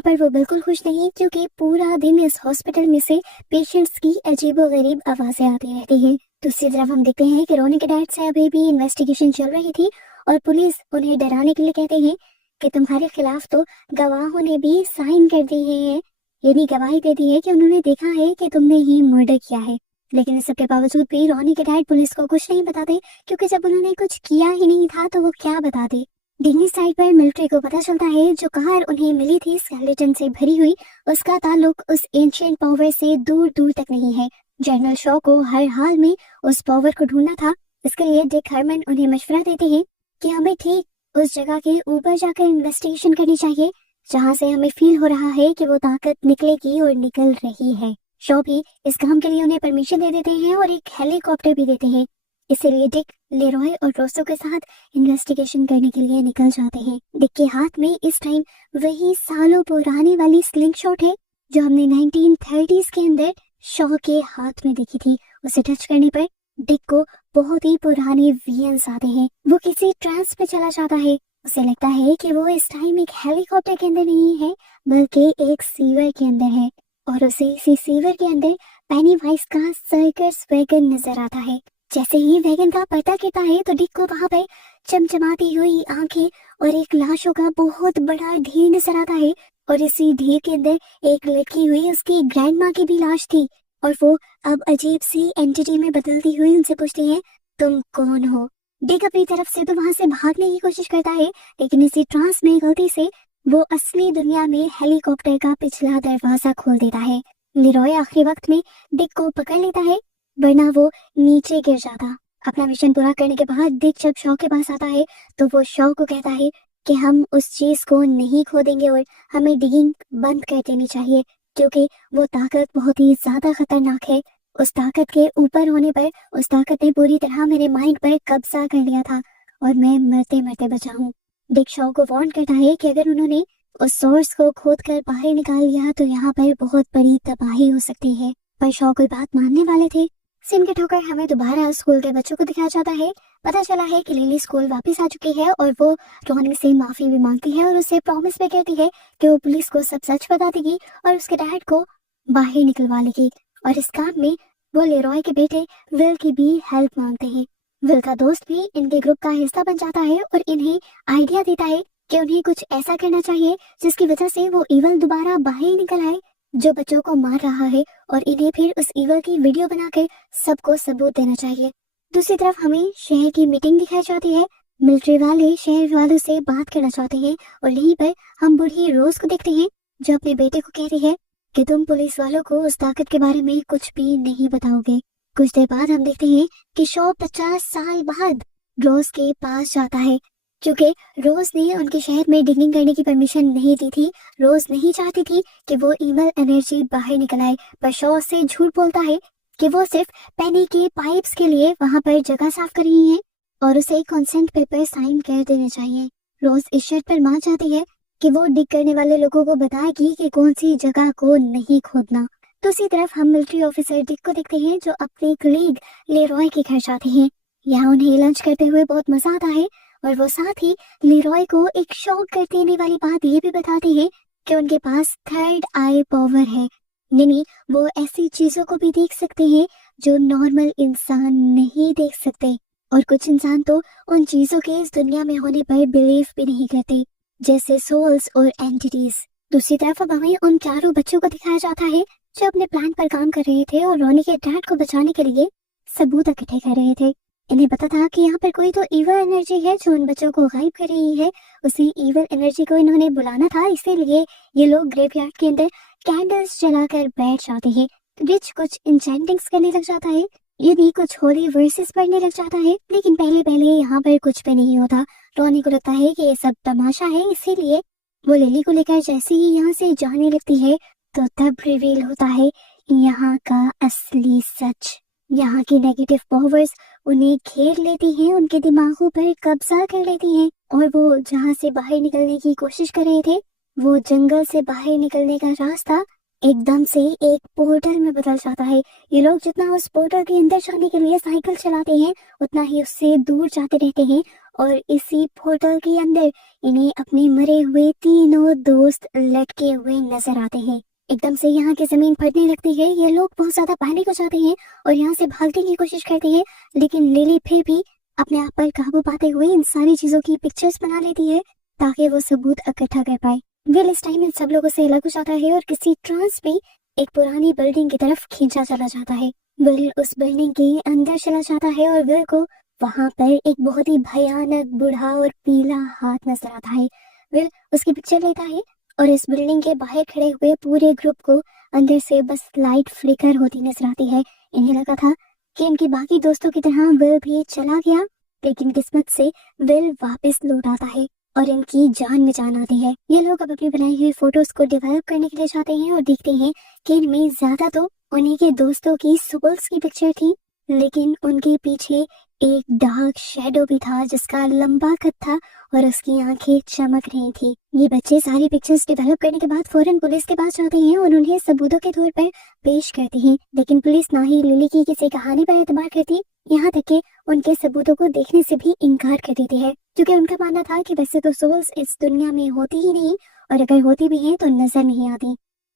पर वो बिल्कुल खुश नहीं, क्योंकि पूरा दिन इस हॉस्पिटल में से पेशेंट्स की अजीबोगरीब आवाजें आती रहती हैं। दूसरी तरफ हम देखते हैं कि रोनी के डैड से अभी भी इन्वेस्टिगेशन चल रही थी और पुलिस उन्हें डराने के लिए कहते हैं कि तुम्हारे खिलाफ तो गवाहों ने भी साइन कर दिए हैं, यानी गवाही दे दी है कि उन्होंने देखा है कि तुमने ही मर्डर किया है। लेकिन इस सबके बावजूद भी रोनी के डैड पुलिस को कुछ नहीं बताते, क्योंकि जब उन्होंने कुछ किया ही नहीं था तो वो क्या बताते। डिग्नी साइड पर मिलिट्री को पता चलता है जो कार उन्हें मिली थी स्केलेटन से भरी हुई, उसका ताल्लुक उस एंशिएंट पावर से दूर दूर तक नहीं है। जनरल शॉ को हर हाल में उस पावर को ढूंढना था। इसके लिए डिक हरमन उन्हें मशवरा देते हैं कि हमें ठीक उस जगह के ऊपर जाकर इन्वेस्टिगेशन करनी चाहिए जहाँ से हमें फील हो रहा है कि वो ताकत निकलेगी और निकल रही है। शॉ भी इस काम के लिए उन्हें परमिशन दे देते हैं और एक हेलीकॉप्टर भी देते हैं। इसीलिए डिक, लेरॉय और रोसो के साथ इन्वेस्टिगेशन करने के लिए निकल जाते हैं। डिक के हाथ में इस टाइम वही सालों पुरानी वाली स्लिंग शॉट है जो हमने 1930s के अंदर शॉ के हाथ में देखी थी। उसे टच करने पर डिक को बहुत ही पुराने विजन्स आते हैं। वो किसी ट्रांस में चला जाता है। उसे लगता है कि वो इस टाइम एक हेलीकॉप्टर के अंदर नहीं है, बल्कि एक सीवर के अंदर है और उसे इसी सीवर के अंदर पेनीवाइज का सर्कस वैगन नजर आता है। जैसे ही वैगन का पर्दा गिरता है तो डिक को वहां पर चमचमाती हुई आंखें और एक लाशों का बहुत बड़ा ढेर नजर आता है और इसी ढेर के अंदर एक लटकी हुई उसकी ग्रैंड माँ की भी लाश थी और वो अब अजीब सी एंटिटी में बदलती हुई उनसे पूछती है तुम कौन हो। डिक अपनी तरफ से तो वहां से भागने की कोशिश करता है, लेकिन इसी ट्रांस में गलती से वो असली दुनिया में हेलीकॉप्टर का पिछला दरवाजा खोल देता है। लेरॉय आखिरी वक्त में डिक को पकड़ लेता है, वरना वो नीचे गिर जाता। अपना मिशन पूरा करने के बाद डिक जब शॉ के पास आता है तो वो शॉ को कहता है कि हम उस चीज को नहीं खोदेंगे और हमें डिगिंग बंद कर देनी चाहिए, क्योंकि वो ताकत बहुत ही ज्यादा खतरनाक है। उस ताकत के ऊपर होने पर उस ताकत ने पूरी तरह मेरे माइंड पर कब्जा कर लिया था और मैं मरते मरते बचा हूँ। डिक शॉ को वार्न करता है कि अगर उन्होंने उस सोर्स को खोद कर बाहर निकाल लिया तो यहाँ पर बहुत बड़ी तबाही हो सकती है। पर शॉ कोई बात मानने वाले थे। सीन कट होकर हमें दोबारा स्कूल के बच्चों को दिखाया जाता है। पता चला है कि लिली स्कूल वापस आ चुकी है और वो रोनी से माफी भी मांगती है और उसे प्रॉमिस भी करती है कि वो पुलिस को सब सच बता देगी और उसके डैड को बाहर निकलवा लेगी। और इस काम में वो लेरॉय के बेटे विल की भी हेल्प मांगते हैं। विल का दोस्त भी इनके ग्रुप का हिस्सा बन जाता है और इन्हें आइडिया देता है कि उन्हें कुछ ऐसा करना चाहिए जिसकी वजह से वो ईवल दोबारा बाहर निकल आए जो बच्चों को मार रहा है, और इन्हें फिर उस ईवल की वीडियो बनाकर सबको सबूत देना चाहिए। दूसरी तरफ हमें शहर की मीटिंग दिखाई जाती है। मिलिट्री वाले शहर वालों से बात करना चाहते हैं और यहीं पर हम बूढ़ी रोज को देखते हैं जो अपने बेटे को कहती है कि तुम पुलिस वालों को उस ताकत के बारे में कुछ भी नहीं बताओगे। कुछ देर बाद हम देखते हैं कि शॉ 50 साल बाद रोज के पास जाता है, क्योंकि रोज ने उनके शहर में डिगिंग करने की परमिशन नहीं दी थी। रोज नहीं चाहती थी कि वो ईवल एनर्जी बाहर निकल आए, पर शॉ से झूठ बोलता है कि वो सिर्फ पेनी के पाइप्स के लिए वहां पर जगह साफ कर रही है और उसे कंसेंट पेपर साइन कर देने चाहिए। रोज इस शर्त पर मान जाती है कि वो डिग करने वाले लोगों को बताएगी कि कौन सी जगह को नहीं खोदना। दूसरी तरफ हम मिलिट्री ऑफिसर डिक को देखते हैं जो अपने कलीग लेरॉय के घर जाते हैं। यहाँ उन्हें लंच करते हुए बहुत मजा आता है और वो साथ ही लेरॉय को एक शॉक कर देने वाली बात ये भी बताते हैं कि उनके पास थर्ड आई पावर है, यानी वो ऐसी चीजों को भी देख सकते हैं जो नॉर्मल इंसान नहीं देख सकते। और कुछ इंसान तो उन चीजों के इस दुनिया में होने पर बिलीव भी नहीं करते, जैसे सोल्स और एंटिटीज। दूसरी तरफ अब हमें उन चारों बच्चों को दिखाया जाता है जो अपने प्लान पर काम कर रहे थे और रोनी के डैड को बचाने के लिए सबूत इकट्ठे कर रहे थे। इन्हें पता था कि यहाँ पर कोई तो इविल एनर्जी है जो उन बच्चों को गायब कर रही है। उसी इविल एनर्जी को इन्होंने बुलाना था, इसीलिए ये लोग ग्रेवयार्ड के अंदर कैंडल्स जलाकर बैठ जाते हैं। रिच कुछ इंचेंटिंग्स करने लग जाता है, ये भी कुछ होली वर्सेस पढ़ने लग जाता है। लेकिन पहले पहले यहाँ पर कुछ भी नहीं होता। रोनी को लगता है कि ये सब तमाशा है, इसीलिए वो लिली को लेकर जैसे ही यहाँ से जाने लगती है तो तब रिवील होता है यहाँ का असली सच। यहाँ की नेगेटिव पावर्स उन्हें घेर लेती हैं, उनके दिमागों पर कब्जा कर लेती हैं और वो जहाँ से बाहर निकलने की कोशिश कर रहे थे, वो जंगल से बाहर निकलने का रास्ता एकदम से एक पोर्टल में बदल जाता है। ये लोग जितना उस पोर्टल के अंदर जाने के लिए साइकिल चलाते हैं उतना ही उससे दूर जाते रहते हैं और इसी पोर्टल के अंदर इन्हें अपने मरे हुए तीनों दोस्त लटके हुए नजर आते हैं। एकदम से यहाँ की जमीन फटने लगती है, ये लोग बहुत ज्यादा पैनिक हो जाते हैं और यहाँ से भागने की कोशिश करते हैं। लेकिन लिली फिर भी अपने आप पर काबू पाते हुए इन सारी चीजों की पिक्चर्स बना लेती है ताकि वो सबूत इकट्ठा कर पाए। विल इस टाइम इन सब लोगों से अलग हो जाता है और किसी ट्रांस में एक पुरानी बिल्डिंग की तरफ खींचा चला जाता है। विल उस बिल्डिंग के अंदर चला जाता है और विल को वहां पर एक बहुत ही भयानक बूढ़ा और पीला हाथ नजर आता है। विल उसकी पिक्चर लेता है और इस बिल्डिंग के बाहर खड़े हुए पूरे ग्रुप को अंदर से बस लाइट फ्लिकर होती नजर आती है। इन्हें लगा था कि इनके बाकी दोस्तों की तरह विल भी चला गया, लेकिन किस्मत से विल वापस लौट आता है और इनकी जान में जान आती है। ये लोग अब अपनी बनाई हुई फोटोज को डेवलप करने के लिए जाते हैं और देखते हैं कि इनमें ज्यादा तो उन्हीं के दोस्तों की सोल्स की पिक्चर थी, लेकिन उनके पीछे एक डार्क शेडो भी था जिसका लंबा कद था और उसकी आंखें चमक रही थी। ये बच्चे सारी पिक्चर्स डेवलप करने के बाद फौरन पुलिस के पास जाते हैं और उन्हें सबूतों के तौर पर पेश करते हैं, लेकिन पुलिस ना ही लिली की किसी कहानी पर एतबार करती, यहाँ तक कि उनके सबूतों को देखने से भी इनकार कर देती है, क्योंकि उनका मानना था कि वैसे तो सोल्स इस दुनिया में होती ही नहीं और अगर होती भी हैं तो नजर नहीं आती।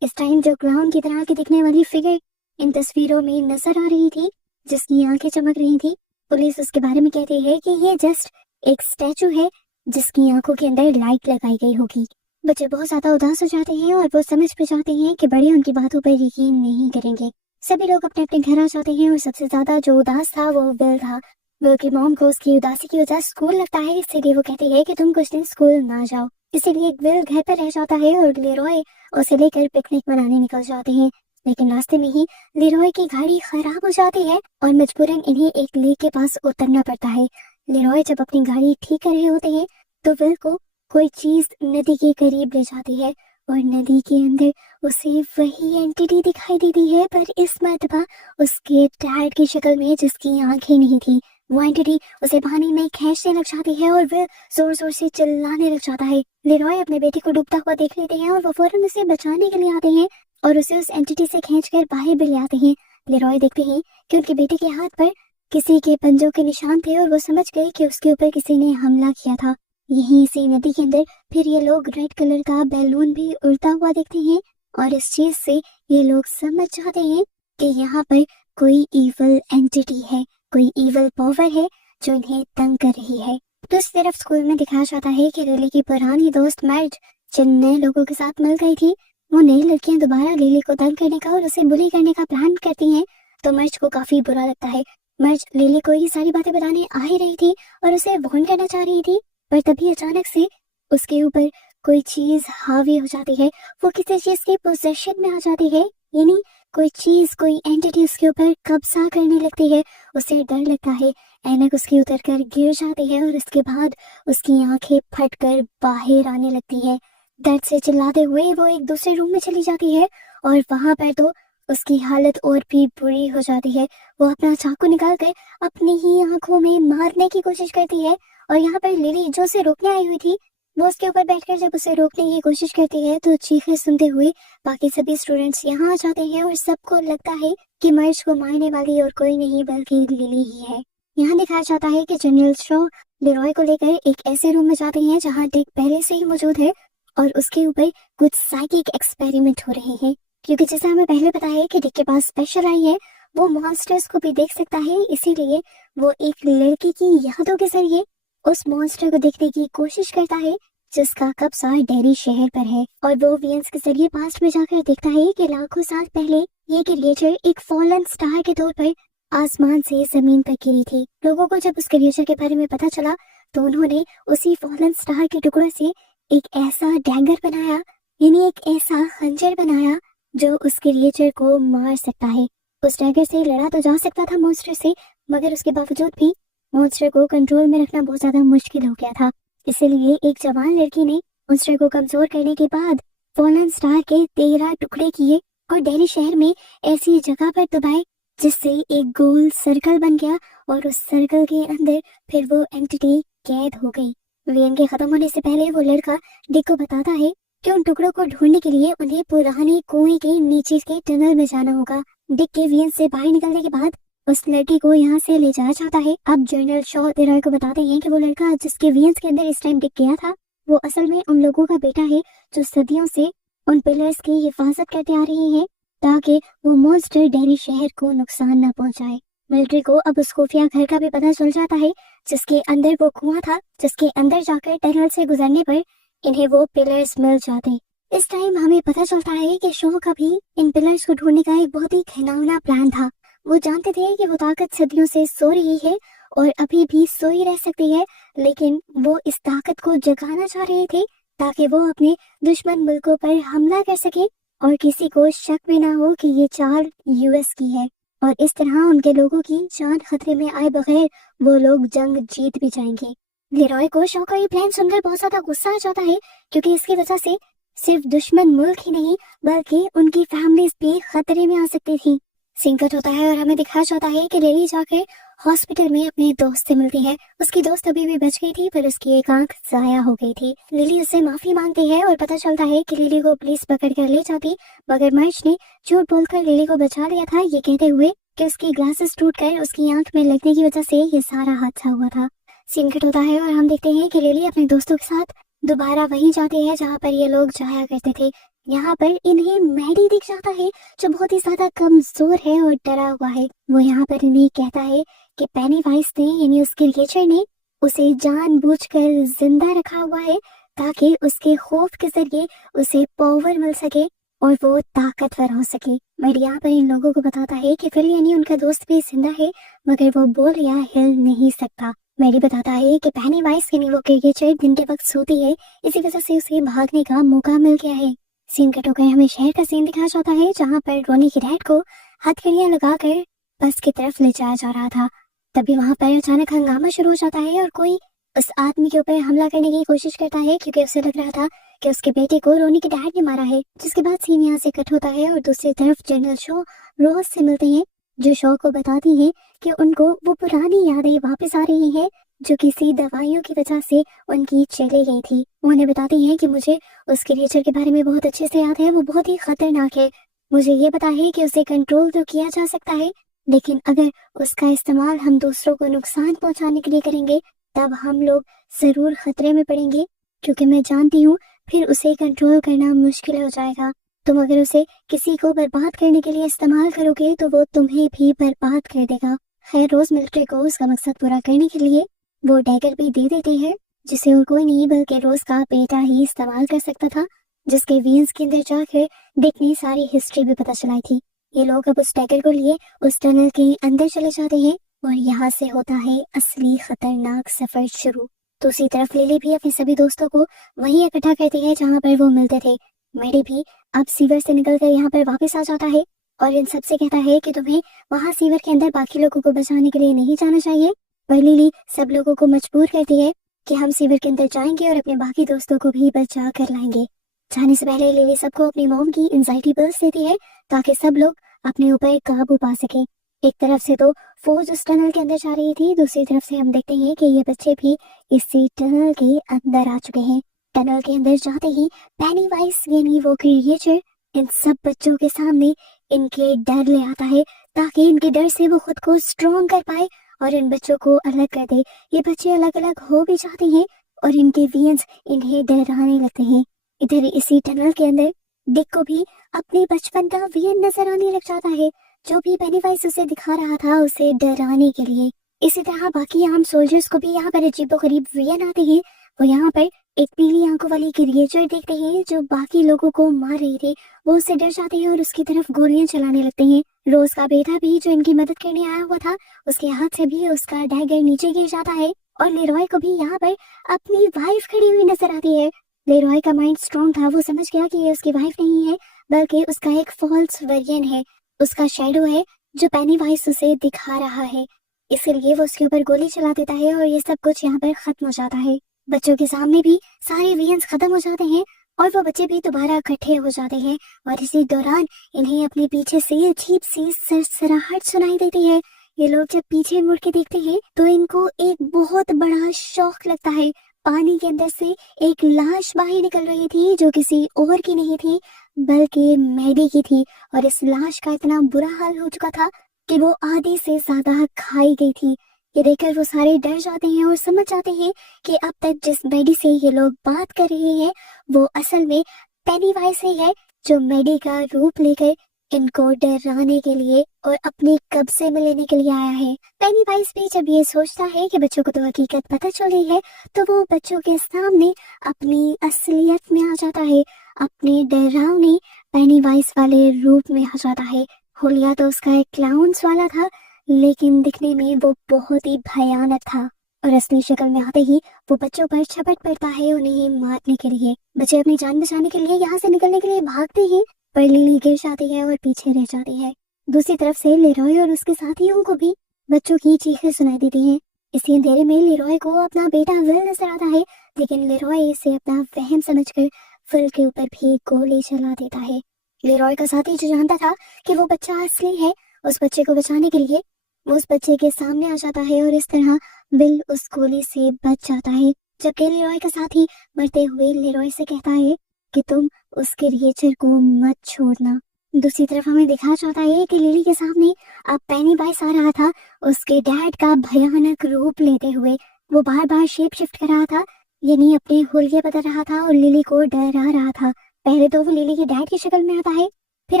इस टाइम जो क्लाउन की तरह की दिखने वाली फिगर इन तस्वीरों में नजर आ रही थी, जिसकी आंखें चमक रही थी, पुलिस उसके बारे में कहती है कि ये जस्ट एक स्टैचू है जिसकी आंखों के अंदर लाइट लगाई गई होगी। बच्चे बहुत ज्यादा उदास हो जाते हैं और वो समझ पे जाते हैं कि बड़े उनकी बातों पर यकीन नहीं करेंगे। सभी लोग अपने अपने घर आ जाते हैं और सबसे ज्यादा जो उदास था वो विल था। विल की मॉम को उसकी उदासी की वजह स्कूल लगता है, इसीलिए वो कहती है कि तुम कुछ दिन स्कूल ना जाओ। इसीलिए विल घर पर रह जाता है और लेरॉय उसे लेकर पिकनिक मनाने निकल जाते हैं, लेकिन रास्ते में ही लेरॉय की गाड़ी खराब हो जाती है और मजबूरन इन्हें एक लेक के पास उतरना पड़ता है। लेरॉय जब अपनी गाड़ी ठीक कर रहे होते हैं तो विल को कोई चीज नदी के करीब ले जाती है और नदी के अंदर उसे वही एंटिटी दिखाई देती है, पर इस मर्तबा उसके डैड की शक्ल में जिसकी आंखें नहीं थी। वो एंटिटी उसे पानी में खींचने लग जाती है और विल जोर जोर से चिल्लाने लग जाता है। लेरॉय अपने बेटे को डूबता हुआ देख लेते हैं और वो फौरन उसे बचाने के लिए आते हैं और उसे उस एंटिटी से खींचकर बाहर भी ले आते हैं। लेरॉय देखते हैं कि उनके बेटे के हाथ पर किसी के पंजों के निशान थे और वो समझ गए कि उसके ऊपर किसी ने हमला किया था। यहीं इसी नदी के अंदर फिर ये लोग रेड कलर का बैलून भी उड़ता हुआ देखते हैं और इस चीज से ये लोग समझ जाते हैं कि यहाँ पर कोई इविल एंटिटी है, कोई इविल पावर है जो इन्हें तंग कर रही है। दूसरी तरफ स्कूल में दिखाया जाता है कि लिली की पुरानी दोस्त मर्ज जिन नए लोगों के साथ मिल गई थी, वो नई लड़कियां दोबारा लिली को तंग करने का और उसे बुली करने का प्लान करती हैं, तो मर्ज को काफी बुरा लगता है। मर्ज लिली को ये सारी बातें बताने आ ही रही थी और उसे वार्न करना चाह रही थी, पर तभी अचानक से उसके ऊपर कोई चीज हावी हो जाती है। वो किसी चीज के पोजेशन में आ जाती है, यानी कोई चीज, कोई एंटिटी उसके ऊपर कब्जा करने लगती है। उसे डर लगता है, ऐनक उसकी उतर कर गिर जाती है और उसके बाद उसकी आंखें फटकर बाहर आने लगती है। दर्द से चिल्लाते हुए वो एक दूसरे रूम में चली जाती है और वहां पर तो उसकी हालत और भी बुरी हो जाती है। वो अपना चाकू निकाल कर अपनी ही आंखों में मारने की कोशिश करती है और यहाँ पर लिली जो उसे रोकने आई हुई थी वो उसके ऊपर बैठकर जब उसे रोकने की कोशिश करती है तो चीखें सुनते हुए बाकी सभी स्टूडेंट्स यहाँ आ जाते हैं और सबको लगता है कि मर्ज को मारने वाली और कोई नहीं बल्कि लिली ही है। यहाँ दिखाया जाता है कि जनरल शो लेरॉय को लेकर एक ऐसे रूम में जाते हैं जहाँ डिक पहले से ही मौजूद है और उसके ऊपर कुछ साइकिक एक्सपेरिमेंट हो रहे हैं, क्योंकि जैसा हमें पहले पता है कि डिक के पास स्पेशल आई है, वो मॉन्स्टर्स को भी देख सकता है, इसीलिए वो एक लड़की की यादों के जरिए उस मॉन्स्टर को देखने की कोशिश करता है जिसका कब्जा डेरी शहर पर है। और वो वियंस के जरिए पास्ट में जाकर देखता है कि लाखों साल पहले ये क्रिएचर एक फॉलन स्टार के तौर पर आसमान से जमीन पर गिरी थी। लोगों को जब उस क्रिएचर के बारे में पता चला तो उन्होंने उसी फॉलन स्टार के टुकड़ों से एक ऐसा डैगर बनाया, यानी एक ऐसा खंजर बनाया जो उस क्रिएचर को मार सकता है। उस डैगर से लड़ा तो जा सकता था मॉन्स्टर से, मगर उसके बावजूद भी मॉन्स्टर को कंट्रोल में रखना बहुत ज्यादा मुश्किल हो गया था। इसलिए एक जवान लड़की ने मॉन्स्टर को कमजोर करने के बाद फॉलन स्टार के 13 टुकड़े किए और डेरी शहर में ऐसी जगह पर दबाए जिससे एक गोल सर्कल बन गया और उस सर्कल के अंदर फिर वो एंटिटी कैद हो गई। वेन के खत्म होने से पहले वो लड़का डिक को बताता है कि उन टुकड़ों को ढूंढने के लिए उन्हें पुराने कुएं के नीचे के टनल में जाना होगा। डिक के वेन से बाहर निकलने के बाद उस लड़की को यहाँ से ले जाया जाता है। अब जनरल शॉ लेरॉय को बताते हैं कि वो लड़का जिसके वेन्स के अंदर इस टाइम डिक गया था वो असल में उन लोगों का बेटा है जो सदियों से उन पिलर्स की हिफाजत करते आ रहे हैं ताकि वो मॉन्स्टर डेरी शहर को नुकसान न पहुंचाए। मिलिट्री को अब उस खुफिया घर का भी पता चल जाता है जिसके अंदर वो कुआं था, जिसके अंदर जाकर टनल से गुजरने पर इन्हें वो पिलर्स मिल जाते। इस टाइम हमें पता चलता है कि शो का भी इन पिलर्स को ढूंढने का एक बहुत ही घिनौना प्लान था। वो जानते थे कि वो ताकत सदियों से सो रही है और अभी भी सोई रह सकती है, लेकिन वो इस ताकत को जगाना चाह रहे थे ताकि वो अपने दुश्मन मुल्कों पर हमला कर सके और किसी को शक भी ना हो कि ये चाल यूएस की है, और इस तरह उनके लोगों की जान खतरे में आए बगैर वो लोग जंग जीत भी जाएंगे। लेरॉय को शो का ये प्लान सुनकर बहुत ज्यादा गुस्सा आ जाता है, क्योंकि इसकी वजह से सिर्फ दुश्मन मुल्क ही नहीं बल्कि उनकी फैमिलीज भी खतरे में आ सकती थी। सीन कट होता है और हमें दिखाया जाता है कि लिली जाकर हॉस्पिटल में अपने दोस्त से मिलती है। उसकी दोस्त अभी भी बच गई थी पर उसकी एक आंख जाया हो गई थी। लिली उससे माफी मांगती है और पता चलता है कि लिली को पुलिस पकड़ कर ले जाती, मगर मर्च ने झूठ बोलकर लिली को बचा लिया था, ये कहते हुए कि उसकी ग्लासेस टूटकर उसकी आंख में लगने की वजह से ये सारा हादसा हुआ था। सीन कट होता है और हम देखते हैं कि लिली अपने दोस्तों के साथ दोबारा वहीं जाती है जहाँ पर ये लोग जाया करते थे। यहाँ पर इन्हें मैडी दिख जाता है जो बहुत ही ज्यादा कमजोर है और डरा हुआ है। वो यहाँ पर इन्हें कहता है कि पेनीवाइज ने यानी उस क्रिएचर ने उसे जानबूझकर जिंदा रखा हुआ है ताकि उसके खौफ के जरिए उसे पावर मिल सके और वो ताकतवर हो सके। मैडी यहाँ पर इन लोगों को बताता है कि फिर यानी उनका दोस्त भी जिंदा है मगर वो बोल या हिल नहीं सकता। मैडी बताता है कि पेनीवाइज यानी वो क्रिएचर दिन के वक्त सोती है, इसी वजह से उसे भागने का मौका मिल गया है। सीन कट होकर हमें शहर का सीन दिखाया जाता है जहाँ पर रोनी की डैड को हथकड़ियां लगाकर बस की तरफ ले जाया जा रहा था। तभी वहाँ पर अचानक हंगामा शुरू हो जाता है और कोई उस आदमी के ऊपर हमला करने की कोशिश करता है क्योंकि उसे लग रहा था कि उसके बेटे को रोनी की डैड ने मारा है। जिसके बाद सीन यहाँ से कट होता है और दूसरी तरफ जनरल शो रोज से मिलते हैं जो शो को बताती है कि उनको वो पुरानी यादें वापस आ रही है जो किसी दवाइयों की वजह से उनकी चली गई थी। उन्हें बताती है कि मुझे उस क्रिएचर के बारे में बहुत अच्छे से याद है, वो बहुत ही खतरनाक है। मुझे ये पता है कि उसे कंट्रोल तो किया जा सकता है, लेकिन अगर उसका इस्तेमाल हम दूसरों को नुकसान पहुंचाने के लिए करेंगे तब हम लोग जरूर खतरे में पड़ेंगे, क्योंकि मैं जानती हूँ फिर उसे कंट्रोल करना मुश्किल हो जाएगा। तुम अगर उसे किसी को बर्बाद करने के लिए इस्तेमाल करोगे तो वो तुम्हें भी बर्बाद कर देगा। खैर रोज मिलिट्री को उसका मकसद पूरा करने के लिए वो डैगर भी दे देती है जिसे और कोई नहीं बल्कि रोज का बेटा ही इस्तेमाल कर सकता था, जिसके वेन्स के अंदर जाकर डिक ने सारी हिस्ट्री भी पता चलाई थी। ये लोग अब उस डैगर को लिए उस टनल के अंदर चले जाते हैं और यहाँ से होता है असली खतरनाक सफर शुरू। दूसरी तरफ लिली भी अपने सभी दोस्तों को वहीं इकट्ठा करती है जहाँ पर वो मिलते थे। मैडी भी अब सीवर से निकलकर यहाँ पर वापस आ जाता है और इन सबसे कहता है कि तुम्हें वहाँ सीवर के अंदर बाकी लोगों को बचाने के लिए नहीं जाना चाहिए। पर लिली सब लोगों को मजबूर करती है कि हम सीवर के अंदर जाएंगे और अपने बाकी दोस्तों को भी बचा कर लाएंगे। जाने से पहले लिली सबको अपनी मॉम की एंजाइटी पिल्स देती है ताकि सब लोग अपने ऊपर काबू पा सके। एक तरफ से तो फौज उस टनल के अंदर जा रही थी, दूसरी तरफ से हम देखते हैं कि ये बच्चे भी इसी टनल के अंदर आ चुके हैं। टनल के अंदर जाते ही पेनीवाइज यानी वो क्रिएचर इन सब बच्चों के सामने इनके डर ले आता है, ताकि इनके डर से वो खुद को स्ट्रॉन्ग कर पाए और इन बच्चों को अलग कर दे। ये बच्चे अलग अलग हो भी जाते हैं और इनके वियंस इन्हें डराने लगते हैं। इधर इसी टनल के अंदर डिक को भी अपने बचपन का वियन नजर आने लग जाता है, जो भी पेनीवाइज उसे दिखा रहा था उसे डराने के लिए। इसी तरह बाकी आम सोल्जर्स को भी यहाँ पर अजीबोगरीब वियन आते हैं। वो यहाँ पर एक पीली आंखों वाली क्रिएचर देखते हैं जो बाकी लोगों को मार रही थी। वो उससे डर जाते हैं और उसकी तरफ गोलियां चलाने लगते हैं। रोज का बेटा भी जो इनकी मदद करने आया हुआ था, उसके हाथ से भी उसका डैगर नीचे गिर जाता है और लेरॉय को भी यहाँ पर अपनी वाइफ खड़ी हुई नजर आती है। लेरॉय का माइंड स्ट्रॉन्ग था, वो समझ गया कि ये उसकी वाइफ नहीं है बल्कि उसका एक फॉल्स वर्जन है, उसका शैडो है जो पेनीवाइज उसे दिखा रहा है। इसलिए वो उसके ऊपर गोली चला देता है और ये सब कुछ यहाँ पर खत्म हो जाता है। बच्चों के सामने भी सारे वियंस खत्म हो जाते हैं और वो बच्चे भी दोबारा इकट्ठे हो जाते हैं और इसी दौरान इन्हें अपने पीछे से अजीब सी सरसराहट सुनाई देती है। ये लोग जब पीछे मुड़ के देखते हैं तो इनको एक बहुत बड़ा शौक लगता है। पानी के अंदर से एक लाश बाहर निकल रही थी जो किसी और की नहीं थी बल्कि मैडी की थी और इस लाश का इतना बुरा हाल हो चुका था कि वो आधी से ज्यादा खाई गई थी। ये देखकर वो सारे डर जाते हैं और समझ जाते हैं कि अब तक जिस मैडी से ये लोग बात कर रहे हैं वो असल में पेनीवाइज ही है, जो मैडी का रूप लेकर इनको डराने के लिए और अपने कब्जे में लेने के लिए आया है। पेनीवाइज भी जब ये सोचता है कि बच्चों को तो हकीकत पता चल गई है तो वो बच्चों के सामने अपनी असलियत में आ जाता है, अपने डरावने पेनीवाइज वाले रूप में आ जाता है। हुलिया तो उसका एक क्लाउन्स वाला था, लेकिन दिखने में वो बहुत ही भयानक था और असली शक्ल में आते ही वो बच्चों पर झपट पड़ता है उन्हें मारने के लिए। बच्चे अपनी जान बचाने के लिए यहाँ से निकलने के लिए भागते हैं पर लिली गिर जाती है और पीछे रह जाती है। दूसरी तरफ से लेरॉय और उसके साथियों को भी बच्चों की चीखें सुनाई देती हैं। इसी अंधेरे में लेरॉय को अपना बेटा विल नजर आता है, लेकिन लेरॉय इसे अपना वहम समझकर विल के ऊपर भी गोली चला देता है। लेरॉय का साथी जो जानता था कि वो बच्चा असली है, उस बच्चे को बचाने के लिए वो उस बच्चे के सामने आ जाता है और इस तरह विल उस गोली से बच जाता है। जबकि लेरॉय का साथी मरते हुए लेरॉय से कहता है कि तुम उस क्रिएचर को मत छोड़ना। दूसरी तरफ हमें दिखा जाता है कि लिली के सामने अब पेनीवाइज आ रहा था, उसके डैड का भयानक रूप लेते हुए। वो बार बार शेप शिफ्ट कर रहा था, यानी अपने हुलिये बदल रहा था और लिली को डरा रहा था। पहले तो वो लिली के डैड की शक्ल में आता है, फिर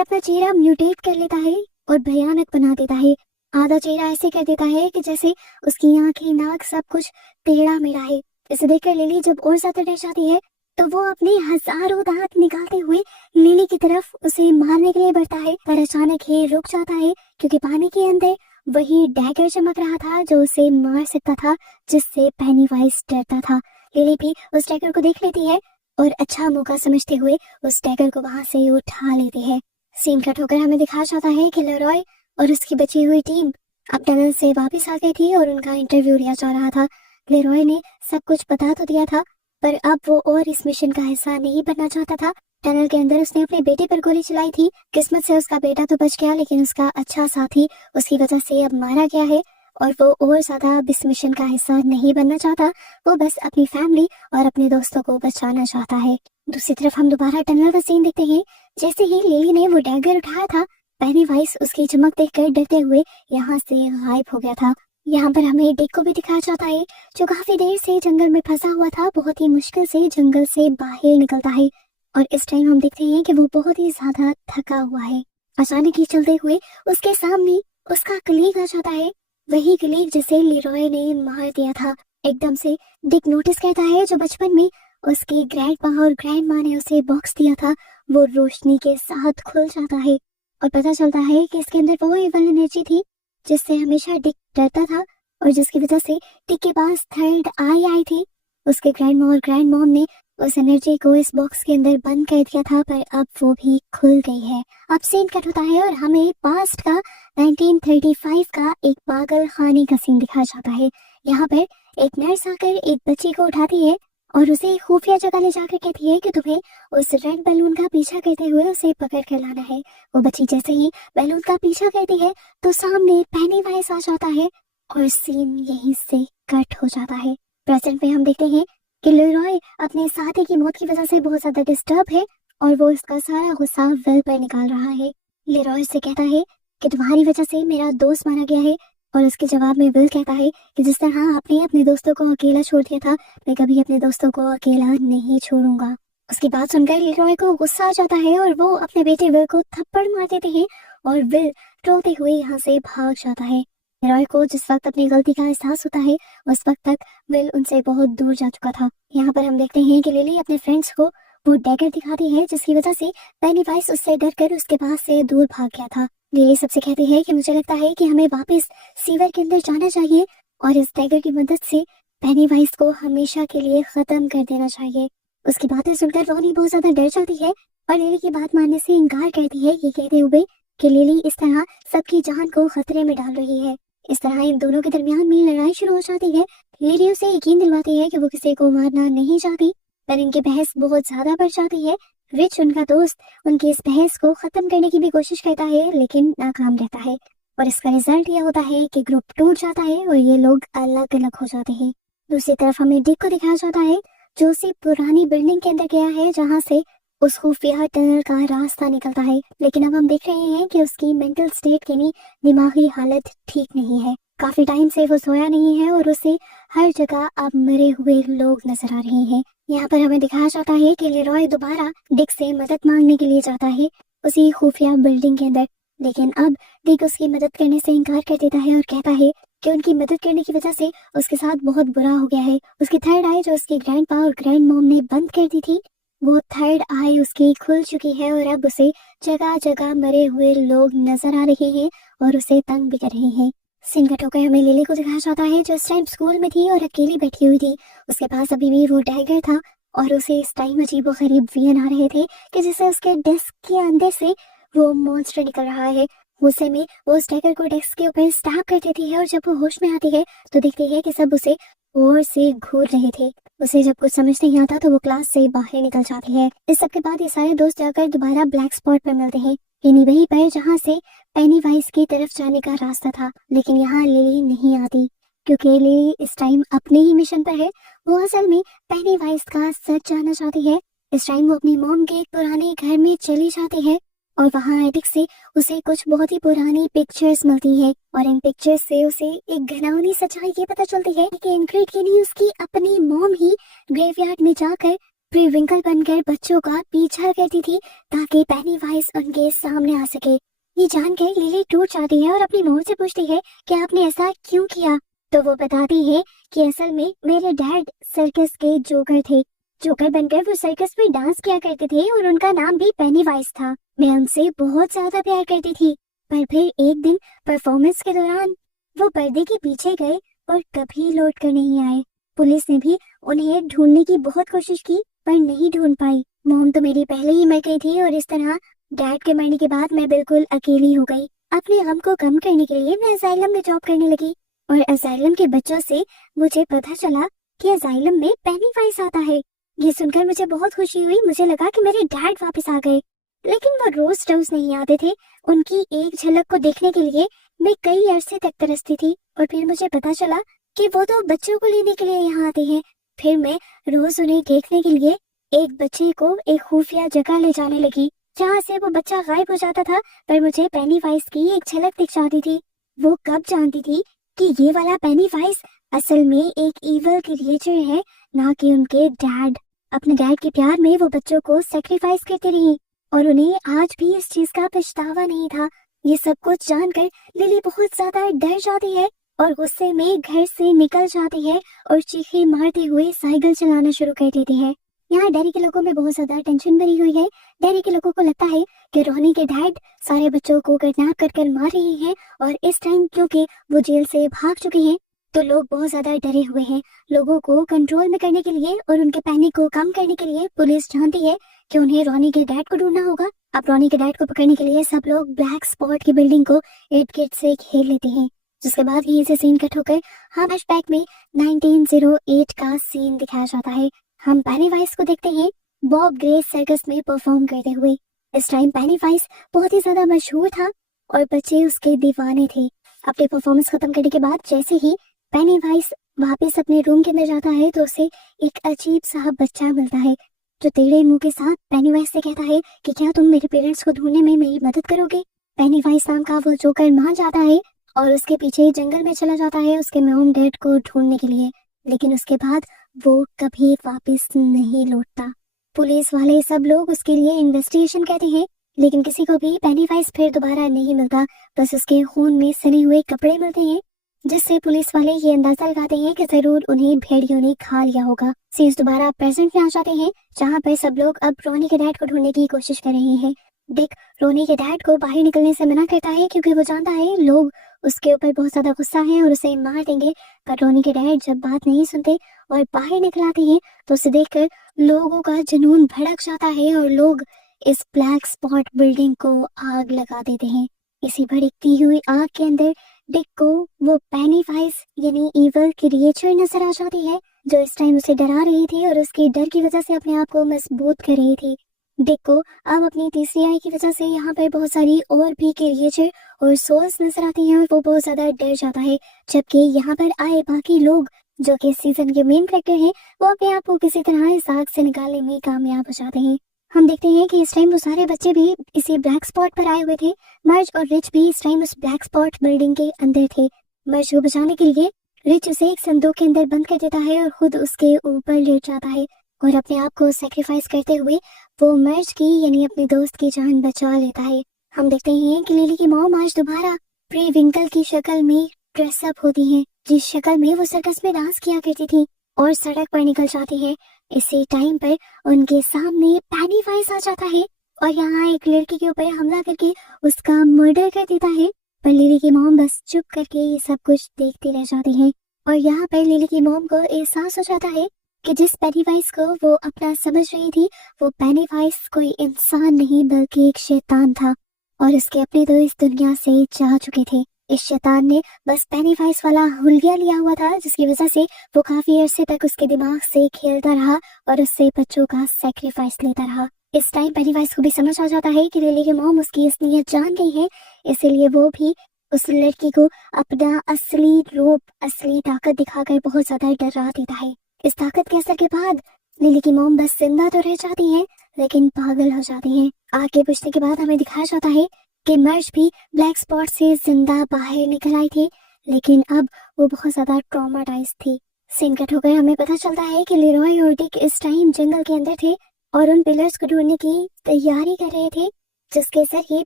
अपना चेहरा म्यूटेट कर लेता है और भयानक बना देता है। आधा चेहरा ऐसे कर देता है कि जैसे उसकी आंखें, नाक सब कुछ टेढ़ा मेढ़ा है। इसे देखकर लिली जब और ज्यादा डर जाती है तो वो अपने हजारों दांत निकालते हुए लिली की तरफ उसे मारने के लिए बढ़ता है, पर अचानक ही रुक जाता है क्योंकि पानी के अंदर वही डैगर चमक रहा था जो उसे मार सकता था, जिससे पेनीवाइज डरता था। लिली भी उस डैगर को देख लेती है और अच्छा मौका समझते हुए उस डैगर को वहां से उठा लेती है। सीन कट होकर हमें दिखा जाता है कि लेरॉय और उसकी बची हुई टीम अब टनल से वापस आ गई थी और उनका इंटरव्यू लिया जा रहा था। लेरॉय ने सब कुछ बता तो दिया था, पर अब वो और इस मिशन का हिस्सा नहीं बनना चाहता था। टनल के अंदर उसने अपने बेटे पर गोली चलाई थी। किस्मत से उसका बेटा तो बच गया, लेकिन उसका अच्छा साथी उसकी वजह से अब मारा गया है और वो और ज्यादा इस मिशन का हिस्सा नहीं बनना चाहता। वो बस अपनी फैमिली और अपने दोस्तों को बचाना चाहता है। दूसरी तरफ हम दोबारा टनल का सीन देखते हैं। जैसे ही लिली ने वो डैगर उठाया था, पेनीवाइज उसकी चमक देखकर डरते हुए यहाँ से गायब हो गया था। यहाँ पर हमें डिक को भी दिखाया जाता है जो काफी देर से जंगल में फंसा हुआ था, बहुत ही मुश्किल से जंगल से बाहर निकलता है और इस टाइम हम देखते हैं कि वो बहुत ही ज्यादा थका हुआ है। अचानक ही चलते हुए उसके सामने उसका कलीग आ जाता है, वही कलीग जिसे लेरॉय ने मार दिया था। एकदम से डिक नोटिस करता है जो बचपन में उसके ग्रैंडपा और ग्रैंडमा ने उसे बॉक्स दिया था, वो रोशनी के साथ खुल जाता है और पता चलता है कि इसके अंदर वो एविल एनर्जी थी जिससे हमेशा डिक डरता था और जिसकी वजह से डिक के पास थर्ड आई थी। उसके ग्रैंडमा और ग्रैंड मॉम ने उस एनर्जी को इस बॉक्स के अंदर बंद कर दिया था, पर अब वो भी खुल गई है। अब सीन कट होता है और हमें पास्ट का 1935 का एक पागल खाने का सीन दिखाया जाता है। यहाँ पर एक नर्स आकर एक बच्ची को उठाती है और उसे खुफिया जगह ले जाकर कहती है कि तुम्हें उस रेड बैलून का पीछा करते हुए उसे पकड़ कर लाना है। वो बच्ची जैसे ही बैलून का पीछा करती है तो सामने पेनीवाइज आ जाता है और सीन यहीं से कट हो जाता है। प्रेजेंट में हम देखते हैं कि लेरॉय अपने साथी की मौत की वजह से बहुत ज्यादा डिस्टर्ब है और वो इसका सारा गुस्सा विल पर निकाल रहा है। लेरॉय से कहता है कि तुम्हारी वजह से मेरा दोस्त मारा गया है, और उसके जवाब में विल कहता है कि जिस तरह आपने अपने दोस्तों को अकेला छोड़ दिया था, मैं कभी अपने दोस्तों को अकेला नहीं छोड़ूंगा। उसकी बात सुनकर लेरॉय को गुस्सा आ जाता है और वो अपने बेटे विल को थप्पड़ मार देते हैं और विल रोते हुए यहाँ से भाग जाता है। लेरॉय को जिस वक्त अपनी गलती का एहसास होता है, उस वक्त तक विल उनसे बहुत दूर जा चुका था। यहाँ पर हम देखते हैं कि लिली अपने फ्रेंड्स को वो डैगर दिखाती है जिसकी वजह से पेनीवाइज उससे डरकर उसके पास से दूर भाग गया था। लिली सबसे कहती है कि मुझे लगता है कि हमें वापस सीवर के अंदर जाना चाहिए और इस डैगर की मदद से पेनीवाइज को हमेशा के लिए खत्म कर देना चाहिए। उसकी बातें सुनकर रोनी बहुत ज्यादा डर जाती है और लिली की बात मानने से इनकार करती है, ये कहते हुए कि लिली इस तरह सबकी जान को खतरे में डाल रही है। इस तरह इन दोनों के दरमियान में लड़ाई शुरू हो जाती है। लिली उसे यकीन दिलवाती है कि वो किसी को मारना नहीं चाहती, पर इनकी बहस बहुत ज्यादा बढ़ जाती है। रिच, उनका दोस्त, उनकी इस बहस को खत्म करने की भी कोशिश करता है लेकिन नाकाम रहता है और इसका रिजल्ट ये होता है कि ग्रुप टूट जाता है और ये लोग अलग अलग हो जाते हैं। दूसरी तरफ हमें डिक को दिखाया जाता है जो उसी पुरानी बिल्डिंग के अंदर गया है जहाँ से उस खुफिया टनल का रास्ता निकलता है, लेकिन अब हम देख रहे हैं कि उसकी मेंटल स्टेट यानी दिमागी हालत ठीक नहीं है। काफी टाइम से वो सोया नहीं है और उसे हर जगह अब मरे हुए लोग नजर आ रहे हैं। यहाँ पर हमें दिखाया जाता है कि लेरॉय दोबारा डिक से मदद मांगने के लिए जाता है उसी खुफिया बिल्डिंग के अंदर, लेकिन अब डिक उसकी मदद करने से इनकार कर देता है और कहता है कि उनकी मदद करने की वजह से उसके साथ बहुत बुरा हो गया है। उसकी थर्ड आई जो उसकी ग्रैंडपा और ग्रैंड मॉम ने बंद कर दी थी, वो थर्ड आई उसकी खुल चुकी है और अब उसे जगह जगह मरे हुए लोग नजर आ रहे हैं और उसे तंग भी कर रहे हैं। सीन कट होकर हमें लिली को दिखाया जाता है जो इस टाइम स्कूल में थी और अकेली बैठी हुई थी। उसके पास अभी भी वो डैगर था और उसे इस टाइम अजीबोगरीब विजन आ रहे थे कि जिससे उसके डेस्क के अंदर से वो मॉन्स्टर निकल रहा है। गुस्से में वो उस डैगर को डेस्क के ऊपर स्टैब कर देती है और जब वो होश में आती है तो देखती है कि सब उसे और से घूर रहे थे। उसे जब कुछ समझ नहीं आता तो वो क्लास से बाहर निकल जाती है। इस सब के बाद ये सारे दोस्त जाकर दोबारा ब्लैक स्पॉट पर मिलते हैं, यानी वहीं पर जहाँ से पेनीवाइज की तरफ जाने का रास्ता था, लेकिन यहाँ लिली नहीं आती क्योंकि लिली इस टाइम अपने ही मिशन पर है। वो असल में पेनीवाइज का सच जानना चाहती है। इस टाइम वो अपनी मॉम के एक पुराने घर में चली जाती है और वहाँ एटिक से उसे कुछ बहुत ही पुरानी पिक्चर्स मिलती हैं और इन पिक्चर्स से उसे एक घिनौनी सच्चाई ये पता चलती है कि इनग्रिड यानी उसकी अपनी मॉम ही ग्रेवयार्ड में जाकर प्रीविंकल बनकर बच्चों का पीछा करती थी ताकि पेनीवाइज उनके सामने आ सके। ये जानकर लिली टूट जाती है और अपनी मॉम से पूछती है कि आपने ऐसा क्यों किया, तो वो बताती है कि असल में मेरे डैड सर्कस के जोकर थे। जोकर बनकर वो सर्कस में डांस किया करते थे और उनका नाम भी पेनीवाइज था। मैं उनसे बहुत ज्यादा प्यार करती थी, पर फिर एक दिन परफॉर्मेंस के दौरान वो पर्दे के पीछे गए और कभी लौट कर नहीं आए। पुलिस ने भी उन्हें ढूंढने की बहुत कोशिश की पर नहीं ढूंढ पाई। मॉम तो मेरी पहले ही मर गई थी और इस तरह डैड के मरने के बाद मैं बिल्कुल अकेली हो गई। अपने गम को कम करने के लिए मैं असाइलम में जॉब करने लगी और असाइलम के बच्चों से मुझे पता चला कि असाइलम में पेनीवाइज आता है। ये सुनकर मुझे बहुत खुशी हुई। मुझे लगा कि मेरे डैड वापस आ गए, लेकिन वो रोज नहीं आते थे। उनकी एक झलक को देखने के लिए मैं कई अरसे तक तरसती थी और फिर मुझे पता चला कि वो तो बच्चों को लेने के लिए यहाँ आते हैं। फिर मैं रोज उन्हें देखने के लिए एक बच्चे को एक खुफिया जगह ले जाने लगी जहाँ से वो बच्चा गायब हो जाता था, पर मुझे पेनीवाइज की एक झलक दिख जाती थी। वो कब जानती थी कि ये वाला पेनीवाइज असल में एक इविल क्रिएचर है, ना कि उनके डैड। अपने डैड के प्यार में वो बच्चों को सेक्रीफाइस करती रही और उन्हें आज भी इस चीज का पछतावा नहीं था। ये सब कुछ जानकर लिली बहुत ज्यादा डर जाती है और गुस्से में घर से निकल जाती है और चीखें मारते हुए साइकिल चलाना शुरू कर देती है। यहाँ डैरी के लोगों में बहुत ज्यादा टेंशन भरी हुई है। डैरी के लोगों को लगता है कि रोनी के डैड सारे बच्चों को किडनैप कर मार रहे हैं और इस टाइम क्योंकि वो जेल से भाग चुके हैं तो लोग बहुत ज्यादा डरे हुए हैं। लोगों को कंट्रोल में करने के लिए और उनके पैनिक को कम करने के लिए पुलिस जानती है कि उन्हें रोनी के डैड को ढूंढना होगा। अब रोनी के डैड को पकड़ने के लिए सब लोग ब्लैक स्पॉट की बिल्डिंग को 8 गेट से घेर लेते हैं। जिसके बाद यहीं से सीन कट होकर हम फ्लैशबैक में 1908 का सीन दिखाया जाता है। हम पेनीवाइज को देखते हैं बॉब ग्रे सर्कस में परफॉर्म करते हुए। इस टाइम पेनीवाइज बहुत ही ज्यादा मशहूर था और बच्चे उसके दीवाने थे। अपने परफॉर्मेंस खत्म करने के बाद जैसे ही पेनीवाइज वापस अपने रूम के अंदर जाता है तो उसे एक अजीब सा बच्चा मिलता है जो टेढ़े मुंह के साथ पेनीवाइज से कहता है कि क्या तुम मेरे पेरेंट्स को ढूंढने में मेरी मदद करोगे। पेनीवाइज नाम का वो जोकर मान जाता है और उसके पीछे जंगल में चला जाता है उसके मॉम डैड को ढूंढने के लिए, लेकिन उसके बाद वो कभी वापस नहीं लौटता। पुलिस वाले सब लोग उसके लिए इन्वेस्टिगेशन कहते हैं, लेकिन किसी को भी पेनीवाइज फिर दोबारा नहीं मिलता। बस उसके खून में सने हुए कपड़े मिलते हैं, जिससे पुलिस वाले ये अंदाजा लगाते हैं कि जरूर उन्हें भेड़ियों ने खा लिया होगा। सीन्स दोबारा प्रेजेंट में आ जाते हैं, जहाँ पर सब लोग अब रोनी के डैड को ढूंढने की कोशिश कर रहे हैं। डिक रोनी के डैड को बाहर निकलने से मना करता है क्योंकि वो जानता है लोग उसके ऊपर बहुत ज्यादा गुस्सा है और उसे मार देंगे। पर रोनी के डैड जब बात नहीं सुनते और बाहर निकल आते हैं तो उसे देखकर लोगों का जुनून भड़क जाता है और लोग इस ब्लैक स्पॉट बिल्डिंग को आग लगा देते हैं। इसी भड़कती हुई आग के अंदर डिक को वो पेनीवाइज यानी इवल क्रिएचर नजर आ जाती है जो इस टाइम उसे डरा रही थी और उसके डर की वजह से अपने आप को मजबूत कर रही थी। डिक को अब अपनी तीसरी आई की वजह से यहाँ पर बहुत सारी और भी क्रिएचर और सोल्स नजर आती हैं और वो बहुत ज्यादा डर जाता है, जबकि यहाँ पर आए बाकी लोग जो कि सीजन के मेन कैरेक्टर हैं वो अपने आप को किसी तरह इस आग से निकालने में कामयाब हो जाते हैं। हम देखते हैं कि इस टाइम वो सारे बच्चे भी इसी ब्लैक स्पॉट पर आए हुए थे। मर्ज और रिच भी इस टाइम उस ब्लैक स्पॉट बिल्डिंग के अंदर थे। मर्ज को बचाने के लिए रिच उसे एक संदूक के अंदर बंद कर देता है और खुद उसके ऊपर लेट जाता है और अपने आप को सेक्रीफाइस करते हुए वो मर्ज की यानी अपने दोस्त की जान बचा लेता है। हम देखते हैं कि लिली की मॉम आज दोबारा प्री विंकल की शक्ल में ड्रेसअप होती है, जिस शक्ल में वो सर्कस में डांस किया करती थी, और सड़क पर निकल जाती है। इसी टाइम पर उनके सामने पेनीवाइज आ जाता है और यहाँ एक लड़की के ऊपर हमला करके उसका मर्डर कर देता है। पर लिली की मॉम बस चुप करके ये सब कुछ देखती रह जाती है और यहाँ पर लिली की मॉम को एहसास हो जाता है कि जिस पेनीवाइज को वो अपना समझ रही थी वो पेनीवाइज कोई इंसान नहीं बल्कि एक शैतान था और उसके अपने तो इस दुनिया से जा चुके थे। इस शैतान ने बस पेनीवाइज वाला हुलिया लिया हुआ था जिसकी वजह से वो काफी अरसे तक उसके दिमाग से खेलता रहा और उससे बच्चों का सैक्रिफाइस लेता रहा। इस टाइम पेनीवाइज को भी समझ आ जाता है कि लिली की मॉम उसकी असलियत जान गई है, इसीलिए वो भी उस लड़की को अपना असली रूप असली ताकत दिखाकर बहुत ज्यादा डरा देता है। इस ताकत के असर के बाद लिली की मॉम बस जिंदा तो रह जाती है लेकिन पागल हो जाती है। आगे पूछने के बाद हमें दिखाया जाता है कि मर्ज भी ब्लैक स्पॉट से जिंदा बाहर निकल आई थी, लेकिन अब वो बहुत ज्यादा ट्रॉमाटाइज थी। सीन कट होकर हमें पता चलता है कि लेरॉय और डिक इस टाइम जंगल के अंदर थे और उन पिलर्स को ढूंढने की तैयारी कर रहे थे जिसके जरिए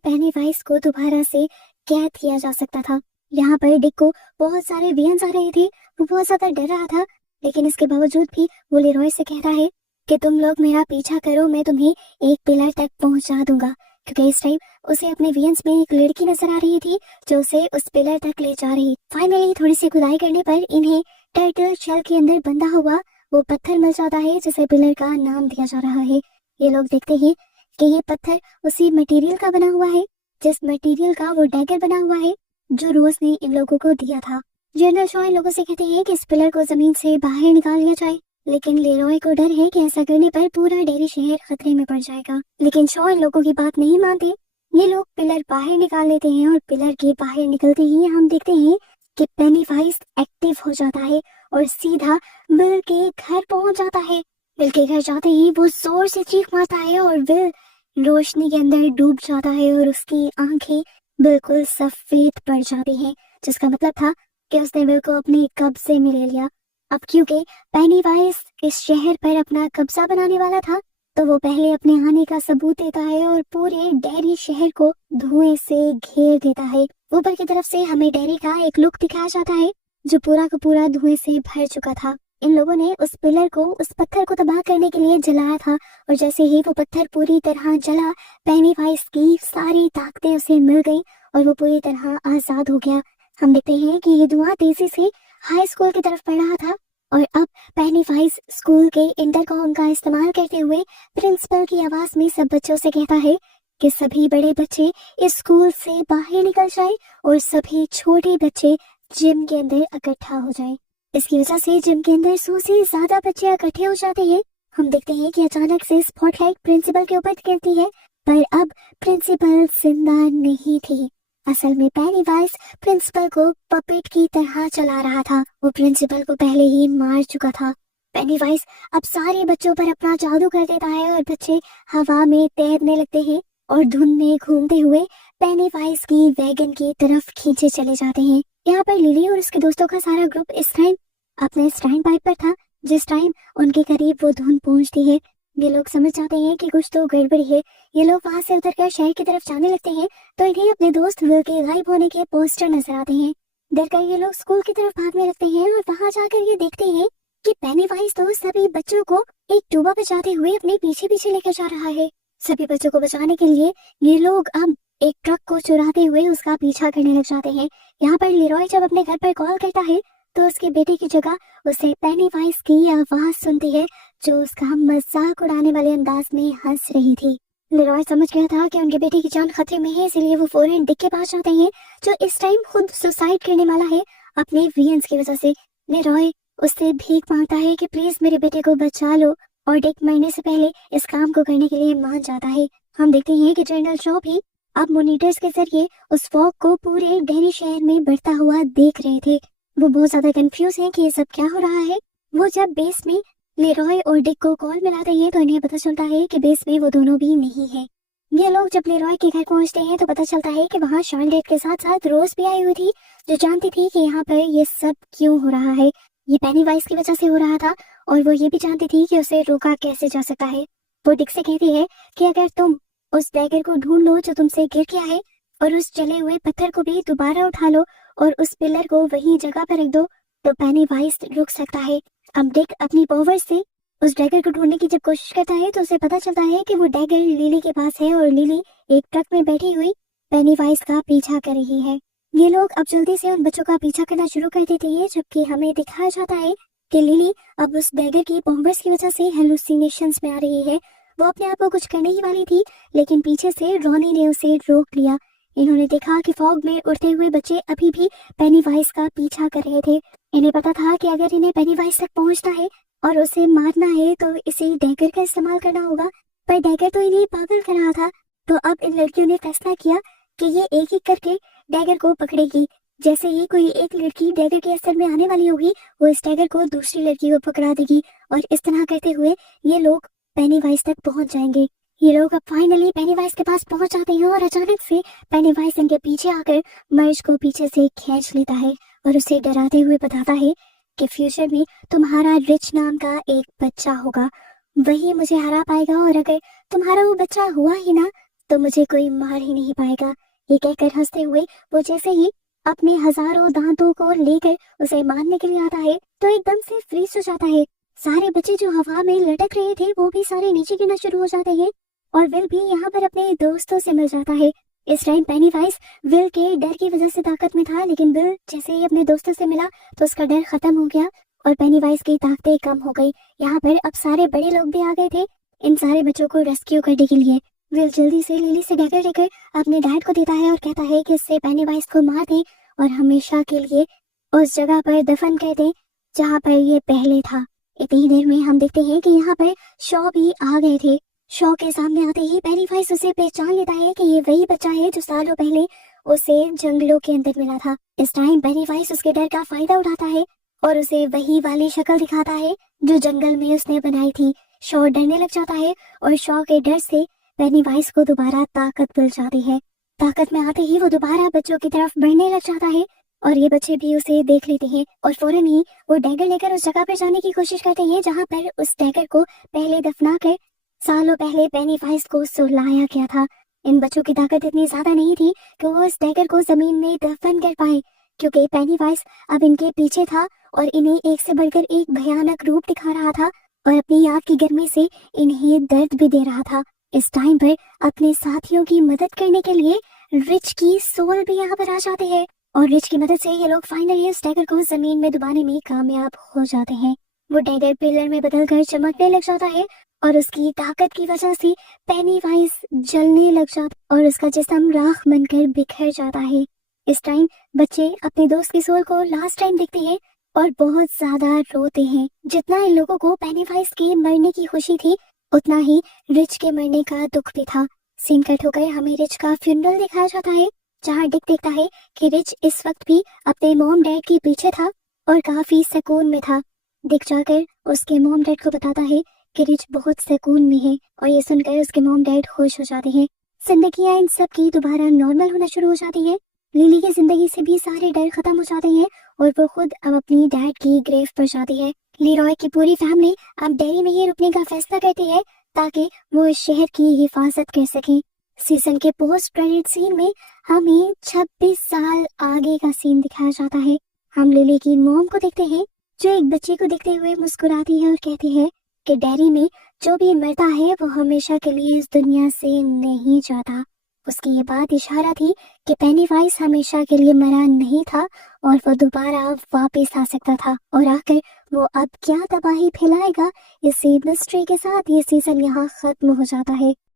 पेनीवाइज को दोबारा से कैद किया जा सकता था। यहाँ पर डिक को बहुत सारे वियंस आ रहे थे, वो बहुत ज्यादा डर रहा था, लेकिन इसके बावजूद भी वो लेरॉय से कह रहा है कि तुम लोग मेरा पीछा करो, मैं तुम्हें एक पिलर तक पहुंचा दूंगा, क्योंकि इस टाइम उसे अपने वियंस में एक लड़की नजर आ रही थी जो उसे उस पिलर तक ले जा रही। फाइनली थोड़ी सी खुदाई करने पर इन्हें टर्टल शेल के अंदर बंधा हुआ वो पत्थर मिल जाता है जिसे पिलर का नाम दिया जा रहा है। ये लोग देखते हैं कि ये पत्थर उसी मटेरियल का बना हुआ है जिस मटेरियल का वो डैगर बना हुआ है जो रोज ने इन लोगों को दिया था। जनरल शॉ इन लोगों से कहते हैं कि इस पिलर को जमीन से बाहर निकाल लिया जाए, लेकिन लेरॉय को डर है कि ऐसा करने पर पूरा डेरी शहर खतरे में पड़ जाएगा। लेकिन शॉ इन लोगों की बात नहीं मानते। ये लोग पिलर बाहर निकाल लेते हैं और पिलर के बाहर निकलते ही हम देखते हैं कि पेनीवाइज एक्टिव हो जाता है और सीधा विल के घर पहुंच जाता है। विल के घर जाते ही वो जोर से चीख मारता है और विल रोशनी के अंदर डूब जाता है और उसकी आंखें बिल्कुल सफेद पड़ जाती हैं, जिसका मतलब था कि उसने विल को अपने कब्जे में ले लिया। अब क्योंकि पेनीवाइज इस शहर पर अपना कब्जा बनाने वाला था तो वो पहले अपने आने का सबूत देता है और पूरे डेरी शहर को धुएं से घेर देता है। ऊपर की तरफ से हमें डेरी का एक लुक दिखाया जाता है जो पूरा का पूरा धुएं से भर चुका था। इन लोगों ने उस पिलर को, उस पत्थर को तबाह करने के लिए जलाया था और जैसे ही वो पत्थर पूरी तरह जला पेनीवाइज की सारी ताकतें उसे मिल गई और वो पूरी तरह आजाद हो गया। हम देखते हैं कि ये धुआं तेजी से हाई स्कूल की तरफ बढ़ रहा था और अब पेनीवाइज स्कूल के इंटरकॉम का इस्तेमाल करते हुए प्रिंसिपल की आवाज में सब बच्चों से कहता है कि सभी बड़े बच्चे इस स्कूल से बाहर निकल जाएं और सभी छोटे बच्चे जिम के अंदर इकट्ठा हो जाएं। इसकी वजह से जिम के अंदर 100 से ज्यादा बच्चे इकट्ठे हो जाते हैं। हम देखते हैं कि अचानक से स्पॉटलाइट प्रिंसिपल के ऊपर गिरती है, पर अब प्रिंसिपल जिंदा नहीं थी। असल में पेनीवाइज प्रिंसिपल को पपेट की तरह चला रहा था। वो प्रिंसिपल को पहले ही मार चुका था। पेनीवाइज अब सारे बच्चों पर अपना जादू कर देता है और बच्चे हवा में तैरने लगते हैं और धुंध में घूमते हुए पेनीवाइज की वैगन की तरफ खींचे चले जाते हैं। यहाँ पर लिली और उसके दोस्तों का सारा ग्रुप इस टाइम अपने स्टैंड बाय पर था। जिस टाइम उनके करीब वो धुंध पहुंचती है, ये लोग समझ जाते हैं कि कुछ तो गड़बड़ी है। ये लोग वहां से उतरकर शहर की तरफ जाने लगते हैं तो इन्हें अपने दोस्त विल के गायब होने के पोस्टर नजर आते हैं। डरकर ये लोग स्कूल की तरफ भागने लगते हैं और वहां जाकर ये देखते हैं कि पेनीवाइज तो सभी बच्चों को एक टूबा बचाते हुए अपने पीछे पीछे लेकर जा रहा है। सभी बच्चों को बचाने के लिए ये लोग अब एक ट्रक को चुराते हुए उसका पीछा करने लग जाते हैं। यहाँ पर लिरॉय जब अपने घर पर कॉल करता है तो उसके बेटे की जगह उसे पेनीवाइज की आवाज सुनती है, जो उसका मजाक उड़ाने वाले अंदाज में हंस रही थी। लिरॉय समझ गया था कि उनके बेटे की जान खतरे में है, इसलिए वो फौरन डिक के पास जाते हैं, जो इस टाइम खुद सुसाइड करने वाला है अपने वीएंस की वजह से। लिरॉय उससे भीख मांगता है कि प्लीज मेरे बेटे को बचा लो, और डिक मरने से पहले इस काम को करने के लिए मान जाता है। हम देखते हैं कि जनरल शॉ भी अब मॉनिटर्स के जरिए उस फॉग को पूरे डेरी शहर में बढ़ता हुआ देख रहे थे। वो बहुत ज्यादा कंफ्यूज हैं कि ये सब क्या हो रहा है। वो जब बेस में लेरॉय और डिक को कॉल मिलाते हैं तो इन्हें पता चलता है कि बेस में वो दोनों भी नहीं है। ये लोग जब लेरॉय के घर पहुंचते हैं तो पता चलता है कि वहाँ शार्लेट के साथ साथ रोज भी आई हुई थी, जो जानती थी कि यहाँ पर ये सब क्यों हो रहा है। ये पेनीवाइज की वजह से हो रहा था और वो ये भी जानती थी कि उसे रोका कैसे जा सकता है। वो डिक से कहती है कि अगर तुम उस डैगर को ढूंढ लो जो तुमसे गिर गया है, और उस जले हुए पत्थर को भी दोबारा उठा लो और उस पिलर को वही जगह पर रख दो, तो पेनीवाइज रुक सकता है। अब डिक अपनी पावर से उस डैगर को ढूंढने की जब कोशिश करता है तो उसे पता चलता है कि वो डैगर लिली के पास है और लिली एक ट्रक में बैठी हुई पेनीवाइज का पीछा कर रही है। ये लोग अब जल्दी से उन बच्चों का पीछा करना शुरू कर देते हैं, जबकि हमें दिखाया जाता है कि लिली अब उस डैगर की पावर्स की वजह से हेलुसिनेशंस में आ रही है। वो अपने आप को कुछ करने ही वाली थी, लेकिन पीछे से रॉनी ने उसे रोक लिया। इन्होंने देखा कि फॉग में उड़ते हुए बच्चे अभी भी पेनीवाइज का पीछा कर रहे थे। इन्हें पता था कि अगर इन्हें पेनीवाइज तक पहुंचना है और उसे मारना है तो इसे डैगर का इस्तेमाल करना होगा, पर डैगर तो इन्हें पागल कर रहा था। तो अब इन लड़कियों ने फैसला किया कि ये एक एक करके डैगर को पकड़ेगी। जैसे ही कोई एक लड़की डैगर के असर में आने वाली होगी, वो इस डैगर को दूसरी लड़की को पकड़ा देगी, और इस तरह करते हुए ये लोग पेनीवाइज तक पहुंच जाएंगे। ये लोग अब फाइनली पेनीवाइज के पास पहुंच जाते हैं और अचानक से पेनीवाइज इनके पीछे आकर मर्ज को पीछे से खींच लेता है और उसे डराते हुए बताता है कि फ्यूचर में तुम्हारा रिच नाम का एक बच्चा होगा, वही मुझे हरा पाएगा, और अगर तुम्हारा वो बच्चा हुआ ही ना तो मुझे कोई मार ही नहीं पाएगा। ये कहकर हंसते हुए वो जैसे ही अपने हजारों दांतों को लेकर उसे मारने के लिए आता है तो एकदम से फ्रीज हो जाता है। सारे बच्चे जो हवा में लटक रहे थे वो भी सारे नीचे गिरना शुरू हो जाते हैं, और विल भी यहाँ पर अपने दोस्तों से मिल जाता है। इस टाइम पेनीवाइज विल के डर की वजह से ताकत में था, लेकिन विल जैसे ही अपने दोस्तों से मिला तो उसका डर खत्म हो गया और पेनीवाइज की ताकतें कम हो गई। यहाँ पर अब सारे बड़े लोग भी आ गए थे इन सारे बच्चों को रेस्क्यू करने के लिए। विल जल्दी से लिली से डैगर लेकर अपने डैड को देता है और कहता है कि इससे पेनीवाइज को मार दे और हमेशा के लिए उस जगह पर दफन कर दे जहाँ पर ये पहले था। इतनी देर में हम देखते हैं कि यहाँ पर शॉ भी आ गए थे। शॉ के सामने आते ही पेनीवाइज उसे पहचान लेता है कि ये वही बच्चा है जो सालों पहले उसे जंगलों के अंदर मिला था। इस टाइम पेनीवाइज उसके डर का फायदा उठाता है और उसे वही वाली शक्ल दिखाता है जो जंगल में उसने बनाई थी। शॉ डरने लग जाता है और शॉ के डर से पेनीवाइज को दोबारा ताकत मिल जाती है। ताकत में आते ही वो दोबारा बच्चों की तरफ बढ़ने लग जाता है और ये बच्चे भी उसे देख लेते हैं और फौरन ही वो डैगर लेकर उस जगह पर जाने की कोशिश करते हैं जहाँ पर उस डैगर को पहले दफना कर सालों पहले पेनीवाइज को सुलाया गया था। इन बच्चों की ताकत इतनी ज्यादा नहीं थी कि वो इस डैगर को जमीन में दफन कर पाए, क्योंकि पेनीवाइज अब इनके पीछे था और इन्हें एक से बढ़कर एक भयानक रूप दिखा रहा था और अपनी आग की गर्मी से इन्हें दर्द भी दे रहा था। इस टाइम पर अपने साथियों की मदद करने के लिए रिच की सोल भी यहाँ पर आ जाते हैं और रिच की मदद से ये लोग फाइनली इस डैगर को जमीन में दबाने में कामयाब हो जाते हैं। वो डैगर पिलर में बदलकर चमकने लग जाता है और उसकी ताकत की वजह से पेनीवाइज जलने लग जाता और उसका जिस्म राख बनकर बिखर जाता है। इस टाइम बच्चे अपने दोस्त की सोल को लास्ट टाइम देखते हैं और बहुत ज्यादा रोते हैं। जितना इन लोगों को पेनीवाइज के मरने की खुशी थी, उतना ही रिच के मरने का दुख भी था। सीन कट होकर हमें रिच का फ्यूनरल दिखाया जाता है, जहाँ डिक देखता है कि रिच इस वक्त भी अपने मॉम डैड के पीछे था और काफी सुकून में था। डिक जाकर उसके मॉम डैड को बताता है कि रिच बहुत सुकून में है और ये सुनकर उसके मॉम डैड खुश हो जाते हैं। जिंदगियां इन सब की दोबारा नॉर्मल होना शुरू हो जाती है। लिली की जिंदगी से भी सारे डर खत्म हो जाते हैं और वो खुद अब अपनी डैड की ग्रेव पर जाती है। लीरॉय की पूरी फैमिली अब डेरी में ही रुकने का फैसला करती है ताकि वो इस शहर की हिफाजत कर सके। सीजन के पोस्ट क्रेडिट सीन में हमें 26 साल आगे का सीन दिखाया जाता है। हम लिली की मॉम को देखते हैं जो एक बच्चे को देखते हुए मुस्कुराती है और कहती है कि डेरी में जो भी मरता है वो हमेशा के लिए इस दुनिया से नहीं जाता। उसकी ये बात इशारा थी कि पेनीवाइज हमेशा के लिए मरा नहीं था और वो दोबारा वापस आ सकता था। और आकर वो अब क्या तबाही फैलाएगा, इसी मिस्ट्री के साथ ये सीजन यहाँ खत्म हो जाता है।